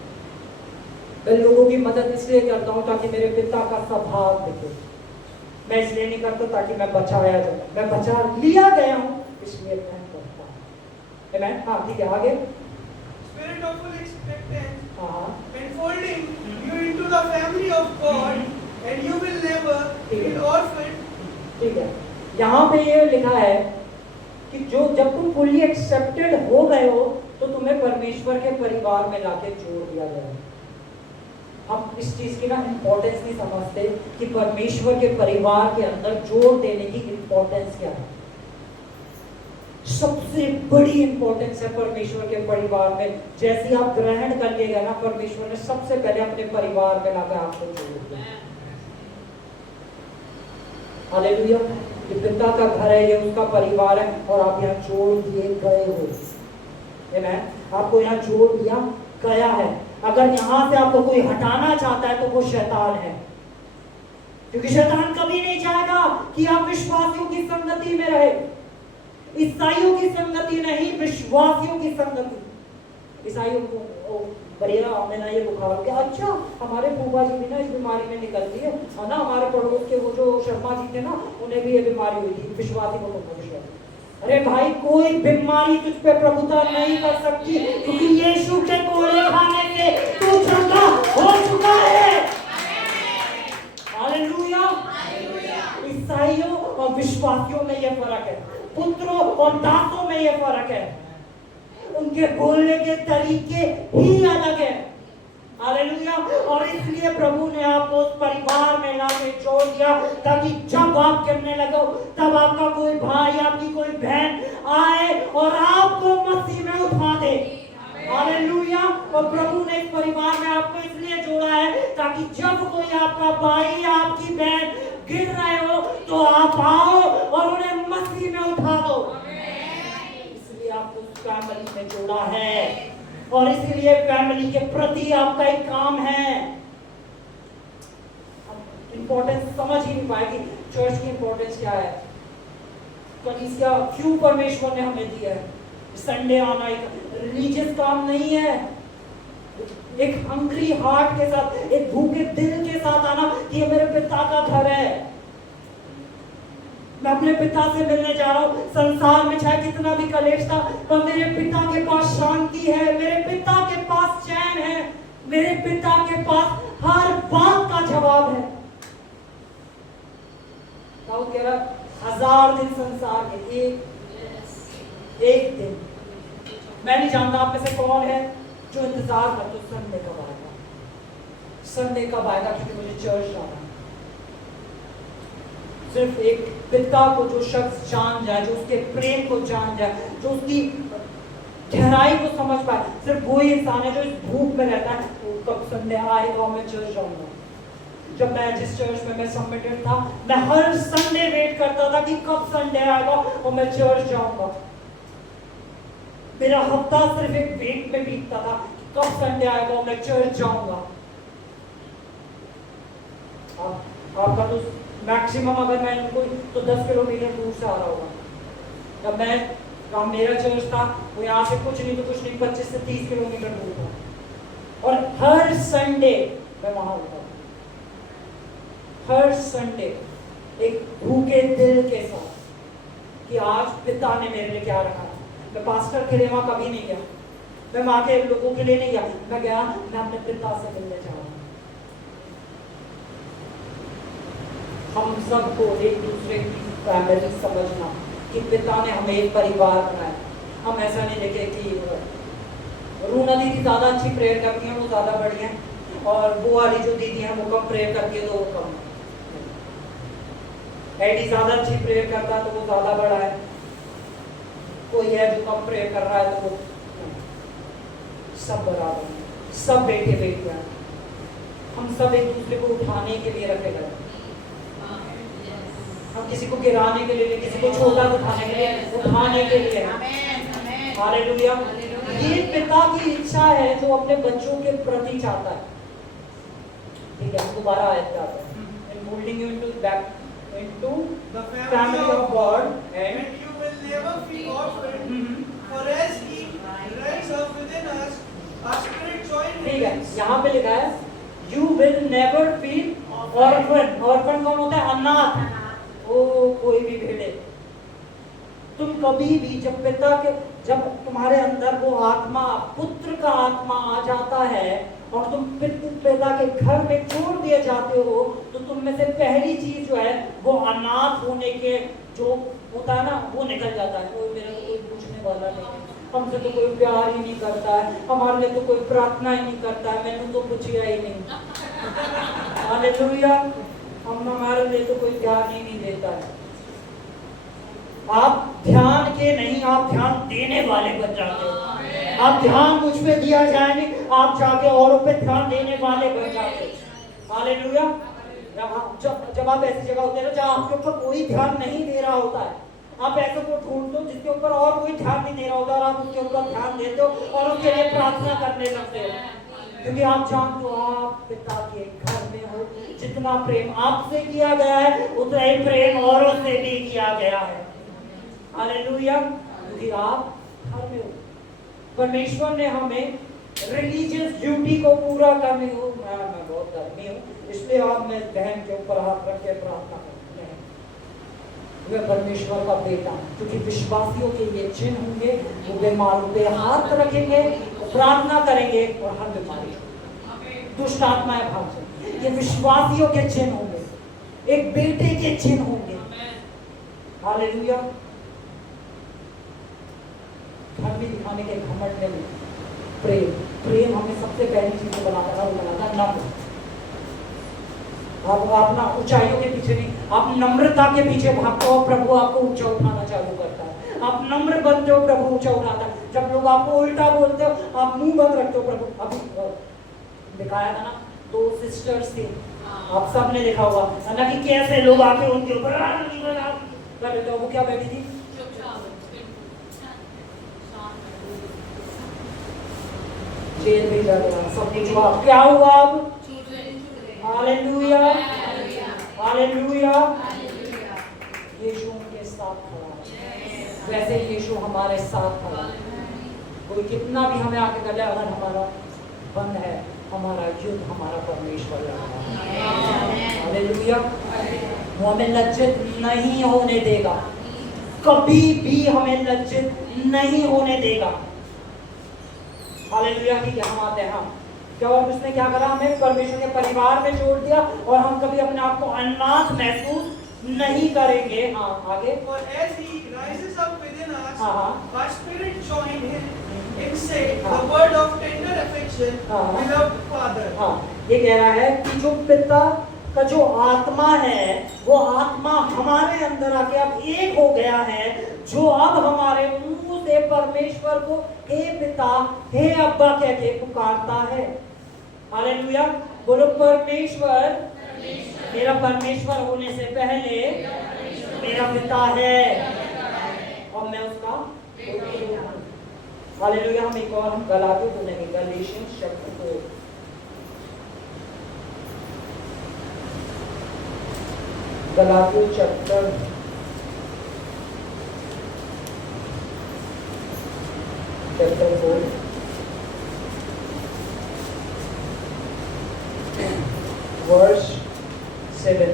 मैं लोगों की मदद इसलिए करता हूं ताकि मेरे पिता का स्वभाव दिखे। मैं इसलिए नहीं करता ताकि मैं बचाया जाऊं, मैं बचा लिया गया हूं इसलिए मैं करता हूं। आमेन। हाँ, ठीक है, आगे। Spirit of full acceptance, हाँ, enfolding you into the family of God, and you will never feel orphaned. ठीक है। यहाँ पे ये लिखा है कि जो जब तुम फुली एक्सेप्टेड हो गए हो तो तुम्हें परमेश्वर के परिवार में लाके जोड़ दिया गया। हम इस चीज की ना इंपॉर्टेंस नहीं समझते कि परमेश्वर के परिवार के अंदर जोड़ देने की इंपॉर्टेंस क्या है। सबसे बड़ी इंपॉर्टेंस है परमेश्वर के परिवार में। जैसे आप ग्रहण कर लिएगा ना, परमेश्वर ने सबसे पहले अपने परिवार में लाकर आपको जोड़ दिया। हालेलुया। ये पिता का घर है, ये उसका परिवार है, और आप यहाँ जोड़ दिए गए हो। आमेन। आपको यहाँ जोड़ दिया गया है। अगर यहाँ से आपको कोई हटाना चाहता है तो वो शैतान है, क्योंकि शैतान कभी नहीं चाहेगा कि आप विश्वासियों की संगति में रहे। ईसाइयों की संगति नहीं, विश्वासियों की संगति। ईसाइयों को बढ़िया हमें ना ये बुखार हो गया, अच्छा हमारे फूफा जी भी ना इस बीमारी में निकलती है, और ना हमारे पड़ोस के वो जो शर्मा जी थे ना उन्हें भी ये बीमारी हुई थी। विश्वासी को तो विश्वासी। अरे भाई, कोई बीमारी तुझ पे प्रभुता नहीं कर सकती, क्योंकि यीशु के कोड़े खाने से तू चंगा हो चुका है। हालेलुया। ईसाइयों और विश्वासियों में यह फर्क है, पुत्रों और दासों में यह फर्क है। उनके बोलने के तरीके ही अलग है। हालेलुया। और इसलिए प्रभु ने आपको उस परिवार में लाके जोड़ दिया ताकि जब आप गिरने लगो तब आपका कोई भाई, आपकी कोई बहन आए और आपको मसीह में उठा दे। हालेलुया। और प्रभु ने इस परिवार में आपको इसलिए जोड़ा है ताकि जब कोई आपका भाई, आपकी बहन गिर रहे हो तो आप आओ और उन्हें मसीह में उठा दो। इसलिए आपको उस फैमिली में जोड़ा है, और इसीलिए फैमिली के प्रति आपका एक काम है। इंपॉर्टेंस समझ ही नहीं पाएगी चर्च की इंपॉर्टेंस क्या है, कलीसिया क्यों परमेश्वर ने हमें दिया है। संडे आना एक रिलीजियस काम नहीं है, एक हंग्री हार्ट के साथ, एक भूखे दिल के साथ आना कि ये मेरे पिता का घर है, मैं अपने पिता से मिलने जा रहा हूँ। संसार में चाहे कितना भी कलेश था, पर मेरे पिता के पास शांति है, मेरे पिता के पास चैन है, मेरे पिता के पास हर बात का जवाब है। दाऊद कह रहा 1000 दिन संसार के एक दिन। मैं नहीं जानता आप में से कौन है जो इंतजार करते हो संडे कब आएगा, संडे कब आएगा, क्योंकि मुझे चर्च जाना है। सिर्फ एक पिता को जो शख्स जान जाए, जो उसके प्रेम को जान जाए, जो उसकी गहराई को समझ पाए, सिर्फ वही इंसान है जो इस भूख में रहता है तो कब संडे आएगा मैं चर्च जाऊंगा। जब मैं जिस चर्च में मैं सबमिटेड था, मैं हर संडे वेट करता था कि कब संडे आएगा और मैं चर्च जाऊंगा। मेरा हफ्ता सिर्फ एक वेट में बीतता था, कब संडे आएगा और मैं चर्च जाऊंगा। आपका तो मैक्सिमम अगर मैं इनको तो 10 किलोमीटर दूर से आ रहा होगा। जब मैं तो मेरा चर्च था वो यहाँ से कुछ नहीं तो कुछ नहीं 25 से 30 किलोमीटर दूर था और हर संडे मैं वहां होता था। हर संडे एक भूखे दिल के साथ कि आज पिता ने मेरे लिए क्या रखा है। मैं पास्टर के लिए वहां कभी नहीं गया, मैं वहां के लोगों के लिए नहीं गया, मैं गया मैं अपने पिता से मिलने जा रहा हूं। हम सबको एक दूसरे की फैमिली समझना कि पिता ने हमें एक परिवार बनाया। हम ऐसा नहीं देखे कि रूना दीदी ज़्यादा अच्छी प्रेयर करती हैं, वो ज़्यादा बढ़िया है, और वो वाली जो दीदी है वो कम प्रेयर करती है तो वो कम। एडी ज़्यादा अच्छी प्रेयर करता है तो वो ज़्यादा बड़ा है, कोई है जो कम प्रेयर कर रहा है तो वो सब बराबर है, सब बेटे बेटियां हैं। हम सब एक दूसरे को उठाने के लिए रखे गए। हम किसी को गिराने के लिए, किसी को छोटा उठाने के लिए, उठाने के लिए। हालेलुया। ये पिता की इच्छा है जो अपने बच्चों के प्रति चाहता है। ठीक है, दोबारा आयत पे आते हैं। In molding you into back into the family of God and and you will never be orphaned. For as He raised up within us a spirit joined ठीक है, with यहाँ पे लिखा है you will never be orphan. orphan कौन होता है? अनाथ। ओ कोई भी भेड़े, तुम कभी भी जब तुम्हारे अंदर वो आत्मा, पुत्र का आत्मा आ जाता है और तुम पिता के घर में छोड़ दिए जाते हो, तो तुम में से पहली चीज जो है वो अनाथ होने के जो होता है ना वो निकल जाता है। कोई मेरे को कोई पूछने वाला नहीं, हमसे तो कोई प्यार ही नहीं करता है, हमारे लिए तो कोई प्रार्थना ही नहीं करता है, मैंने तो पूछा ही नहीं। हालेलुया। हमारे लिए तो कोई ध्यान ही नहीं देता है। आप ध्यान के नहीं, आप ध्यान देने वाले बन जाते हो। आप ध्यान मुझ पे दिया जाए नहीं, आप जाके औरों पे ध्यान देने वाले बन जाते हो। हालेलुया। जब आप ऐसी जगह होते हो जहाँ आपके ऊपर कोई ध्यान नहीं दे रहा होता है, आप ऐसे को ढूंढते हो जिसके ऊपर और कोई ध्यान नहीं दे रहा होता, और आप उसके ऊपर ध्यान देते हो और उसके लिए प्रार्थना करने लगते हो, क्योंकि आप जानते हो आप पिता के घर में हो। जितना प्रेम आपसे किया गया है उतना ही प्रेम औरों से भी किया गया है। हालेलुया। क्योंकि आप घर में हो, परमेश्वर ने हमें रिलीजियस ड्यूटी को पूरा करने को, मैं बहुत गर्मी हूँ इसलिए आप मैं बहन के ऊपर हाथ रख के प्रार्थना करते हैं। मैं परमेश्वर का बेटा, क्योंकि विश्वासियों के ये चिन्ह होंगे, वो बीमारों पे हाथ रखेंगे, प्रार्थना करेंगे और हर बीमारी दुष्ट आत्माएं भाग जाएंगी। ये विश्वासियों के चिन्ह होंगे, एक बेटे के चिन्ह होंगे। हालेलुया। धर्मी दिखाने के घमंड में प्रेम हमें सबसे पहली चीज बनाता है नम्र। आप अपना ऊंचाइयों के पीछे नहीं, आप नम्रता के पीछे भागते हो, प्रभु आपको ऊंचा उठाना चालू करता है। आप नम्र बनते हो, प्रभु ऊंचा उठाता है। जब लोग आपको उल्टा बोलते हो, आप मुंह बंद रखते हो, प्रभु। अभी दिखाया था ना, 2 सिस्टर्स थी, आप सबने देखा होगा ना कि कैसे लोग आके उनके ऊपर कर देते हो। वो क्या बैठी थी? जेल में जा गया, सब कुछ हुआ, क्या हुआ अब? Hallelujah, hallelujah. यीशु उनके साथ खड़ा है, वैसे यीशु हमारे साथ खड़ा है। कोई कितना भी हमें आके कर ले, अगर हमारा बंद है, हमारा युद्ध हमारा परमेश्वर लड़ता है। हालेलुया। वो हमें लज्जित नहीं होने देगा, कभी भी हमें लज्जित नहीं होने देगा। हालेलुया। ठीक है, हम आते हैं। हम क्या, और उसने क्या करा? हमें परमेश्वर के परिवार में जोड़ दिया और हम कभी अपने आप को अनाथ महसूस नहीं करेंगे। हाँ, आगे। For as He rises up within us, हाँ। our spirit joined in say the word of tender affection, beloved Father. हाँ, ये कह रहा है कि जो पिता का जो आत्मा है, वो आत्मा हमारे अंदर आके अब एक हो गया है, जो अब हमारे मुंह से परमेश्वर को हे पिता, हे अब्बा कह के पुकारता है। हालेलुया। बोलो परमेश्वर मेरा परमेश्वर होने से पहले मेरा पिता है और मैं उसका। हालेलुया। हम एक और हम गलातियों को नहीं, गलातियंस चैप्टर 4, गलातियों चैप्टर चैप्टर 4 वर्स 7।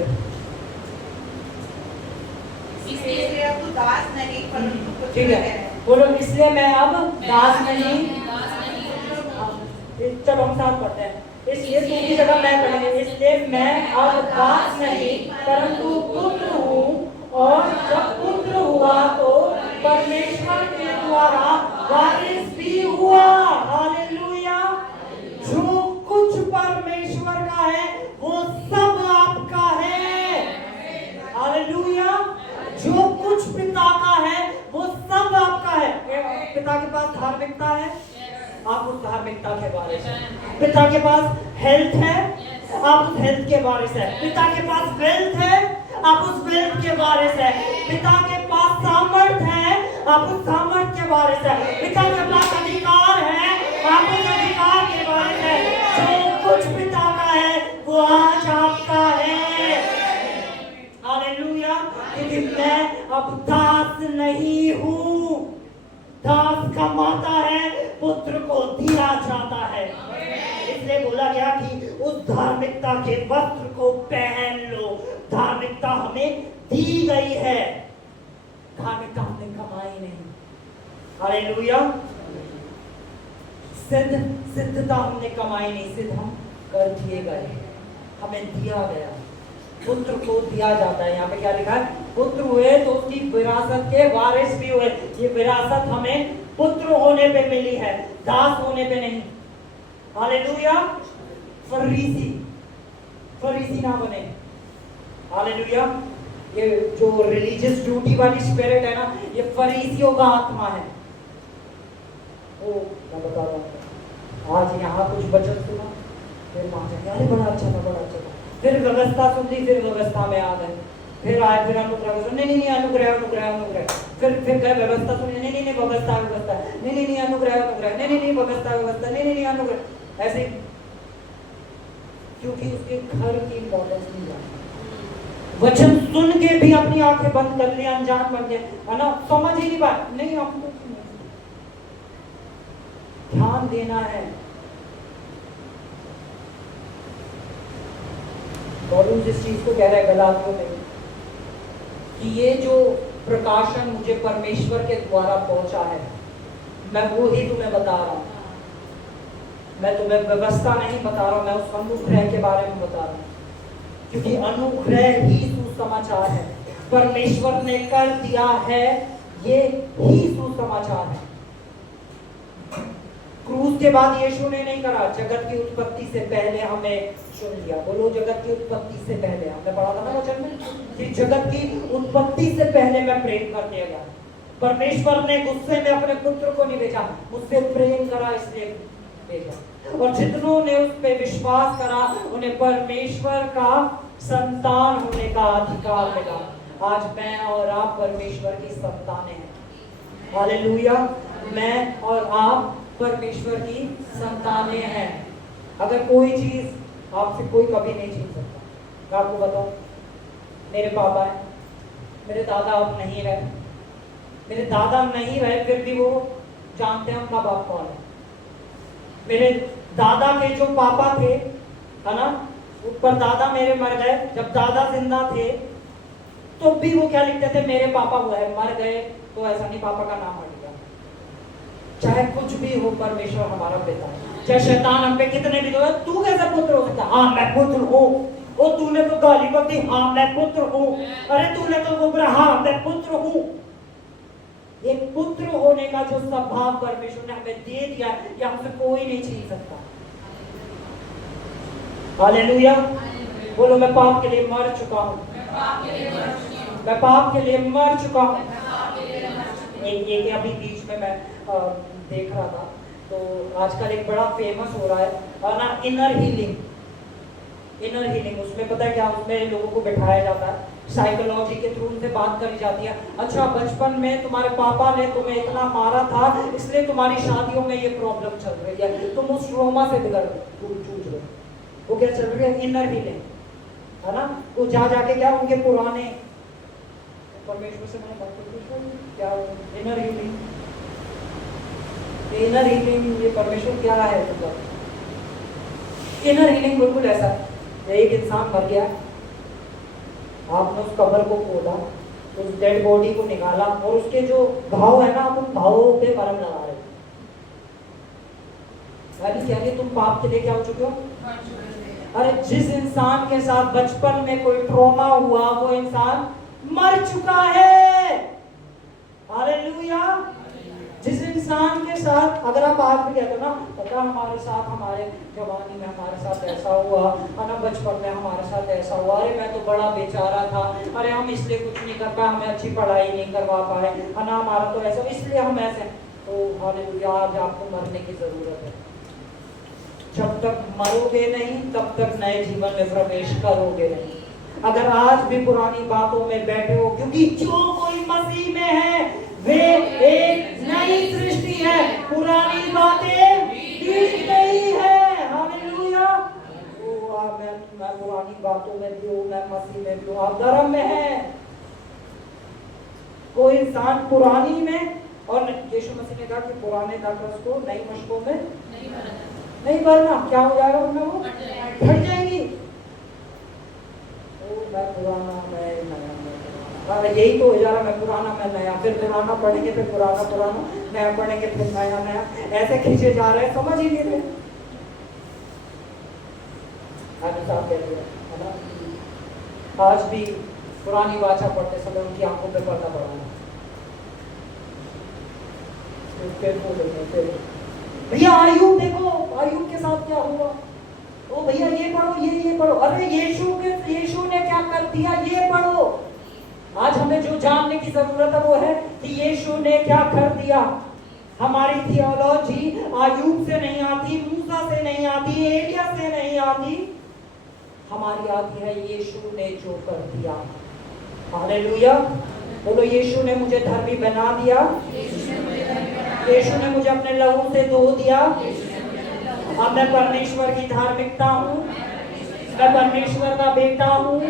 इसलिए अब तू दास नहीं परंतु पुत्र ठीक है, है। बोलो इसलिए मैं अब दास नहीं। दास नहीं चलो हम साथ पढ़ते हैं। इसलिए दूसरी जगह मैं पढ़ेंगे, इसलिए मैं अब दास नहीं परंतु पुत्र हूँ, और जब पुत्र हुआ तो परमेश्वर के द्वारा वारिस भी हुआ। हालेलुया। जो कुछ परमेश्वर का है वो सब आपका है। हालेलुया। जो कुछ पिता का है वो सब आपका है। पिता के पास धार्मिकता है, आप उस धार्मिकता के बारे में। पिता के पास हेल्थ है, आप उस हेल्थ के बारे से। पिता के पास वेल्थ है, आप उस वेल्थ के बारे से। पिता के पास सामर्थ है, आप उस सामर्थ के बारे से। पिता के पास अधिकार है, आप उस अधिकार के बारे से। जो कुछ पिता का है वो आज आपका है। हालेलुया। क्योंकि मैं अब दास नहीं हूँ। दास कमाता है, पुत्र को दिया जाता है। इसलिए बोला गया कि उस धार्मिकता के वस्त्र को पहन लो। धार्मिकता हमें दी गई है, धार्मिकता हमने कमाई नहीं। हालेलुया। सिद्धता हमने कमाई नहीं, सिद्ध हम कर दिए गए, हमें दिया गया। पुत्र को दिया जाता है। यहाँ पे क्या लिखा है? पुत्र हुए तो उसकी विरासत के वारिस भी हुए। ये विरासत हमें पुत्र होने पे मिली है, दास होने पे नहीं। हालेलुया। फरीसी ना बने। हालेलुया। ये जो रिलीजियस ड्यूटी वाली स्पिरिट है ना, ये फरीसियों का आत्मा है। ओ मैं बता रहा हूँ, आज यहाँ कुछ वचन सुना, फिर वहां जाके अरे बड़ा अच्छा था, बड़ा अच्छा था। फिर व्यवस्था सुन ली, फिर व्यवस्था में आ गए, फिर आए, फिर अनुग्रह नहीं अनुग्रह अनुग्रह अनुग्रह, फिर गए व्यवस्था सुनी, नहीं व्यवस्था व्यवस्था, नहीं अनुग्रह अनुग्रह, नहीं व्यवस्था व्यवस्था, नहीं अनुग्रह। ऐसे क्योंकि उसके घर की इंपॉर्टेंस नहीं जानता। वचन सुन के भी अपनी आंखें बंद कर ली, अनजान बन गए, है ना, समझ ही नहीं पाए। नहीं, आपको ध्यान देना है। पौलुस इस चीज को कह रहा है गलातियों में कि ये जो प्रकाशन मुझे परमेश्वर के द्वारा पहुंचा है, मैं वो ही तुम्हें बता रहा हूं। मैं तुम्हें व्यवस्था नहीं बता रहा हूं, मैं उस अनुग्रह के बारे में बता रहा हूं। क्योंकि अनुग्रह ही सुसमाचार है, परमेश्वर ने कर दिया है, ये ही सुसमाचार है। क्रूस के बाद यीशु ने नहीं करा, जगत की उत्पत्ति से पहले हमें चुन लिया। बोलो जगत की उत्पत्ति से पहले। हमने पढ़ा था ना वचन में कि जगत की उत्पत्ति से पहले मैं प्रेम कर दिया गया। परमेश्वर ने गुस्से में अपने पुत्र को नहीं भेजा, मुझसे प्रेम करा इसलिए भेजा। और जितनों ने उस पे विश्वास करा उन्हें परमेश्वर का संतान होने का अधिकार मिला। आज मैं और आप परमेश्वर की संतानें हैं। हालेलुया। मैं और आप परमेश्वर की संतानें हैं। अगर कोई चीज आपसे कोई कभी नहीं छीन सकता। मैं आपको बताऊं, मेरे पापा हैं, मेरे दादा अब नहीं रहे, मेरे दादा नहीं रहे, फिर भी वो जानते हैं उनका बाप कौन है। मेरे दादा के जो पापा थे, है ना, ऊपर दादा मेरे मर गए, जब दादा जिंदा थे तो भी वो क्या लिखते थे, मेरे पापा वो है, मर गए तो ऐसा नहीं पापा का नाम हट गया। चाहे कुछ भी हो, परमेश्वर हमारा पिता है। चाहे शैतान हम पे कितने भी दो, तू कैसा पुत्र हो सकता? हाँ मैं पुत्र हूँ। ओ तूने तो गाली बकती, हाँ मैं पुत्र हूँ। अरे तूने तो वो बोला, हाँ मैं पुत्र हूँ। एक पुत्र होने का जो स्वभाव परमेश्वर ने हमें दे दिया, ये हमसे कोई नहीं छीन सकता। हालेलुया। बोलो मैं पाप के लिए मर चुका हूँ, मैं पाप के लिए मर चुका हूँ। एक अभी बीच में मैं देख रहा था, तो आजकल एक बड़ा फेमस हो रहा है ना, इनर हीलिंग। उसमें पता है क्या, उसमें लोगों को बिठाया जाता है, साइकोलॉजी के थ्रू उनसे बात करी जाती है। अच्छा बचपन में तुम्हारे पापा ने तुम्हें इतना मारा था, इसलिए तुम्हारी शादियों में ये प्रॉब्लम चल रही है, तुम उस ट्रॉमा से जूझ रहे। वो क्या चल रही है? इनर हीलिंग, है ना। वो जाके क्या उनके पुराने, परमेश्वर से मैंने बात की क्या इनर हीलिंग, इनर हीलिंग ये परमेश्वर क्या है? मतलब इनर हीलिंग बिल्कुल ऐसा है, एक इंसान मर गया, आपने उस कब्र को खोदा, उस डेड बॉडी को निकाला और उसके जो घाव है ना, आप उन घावों पे मरहम लगा रहे हो। यानी तुम पाप के लिए क्या हो चुके हो? अरे जिस इंसान के साथ बचपन में कोई ट्रॉमा हुआ वो इंसान मर चुका है। हालेलुया। जिस इंसान के साथ अगर आप आज भी कहते हो ना, पता हमारे साथ हमारे जवानी में हमारे साथ ऐसा हुआ, ना बचपन में हमारे साथ ऐसा हुआ, अरे मैं तो बड़ा बेचारा था, अरे हम इसलिए कुछ नहीं कर पाए, हमें अच्छी पढ़ाई नहीं करवा पाए, ना हमारा तो ऐसा इसलिए हम ऐसे। तो हालेलुया, आज आपको मरने की जरूरत है। जब तक मरोगे नहीं तब तक नए जीवन में प्रवेश करोगे नहीं। अगर आज भी पुरानी बातों में बैठे हो, क्योंकि जो कोई मसीह में है वे एक नई सृष्टि है, पुरानी बातें बीत गई है। हालेलुया। मैं पुरानी बातों में भी हूँ, मैं मसीह में भी हूँ, आप धर्म में है। कोई इंसान पुरानी में, और यीशु मसीह ने कहा कि पुराने दाखरस को नई मशकों में नहीं भरना, क्या हो जाएगा उनमें? वो घट जाएंगी। मैं पुराना मैं नया, यही तो हो जा रहा, मैं पुराना मैं नया, फिर पुराना पढ़ेंगे, फिर पुराना नया पढ़ेंगे, फिर नया, ऐसे खींचे जा रहे हैं, समझ ही नहीं रहे। है ना? आज भी पुरानी वाचा पढ़ते समय उनकी आंखों पे पर्दा पड़ा है। भैया आयुब देखो, आयुब के साथ क्या हुआ? ओ भैया ये पढ़ो, ये पढ़ो, अरे यीशु ने क्या कर दिया, ये पढ़ो। आज हमें जो जानने की जरूरत है वो है कि यीशु ने क्या कर दिया। हमारी थियोलॉजी आयुब से नहीं आती, मूसा से नहीं आती, एलिया से नहीं आती, हमारी आती है यीशु ने जो कर दिया। हालेलुया। बोलो, यीशु ने मुझे धर्मी बना दिया, यीशु ने मुझे अपने लहू से धो दिया, अब मैं परमेश्वर की धार्मिकता हूँ, मैं परमेश्वर का बेटा हूँ,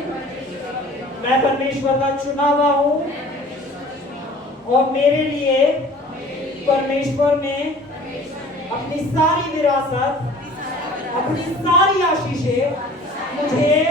मैं परमेश्वर का चुना हुआ हूँ, और मेरे लिए परमेश्वर ने अपनी सारी विरासत, अपनी सारी आशीषें मुझे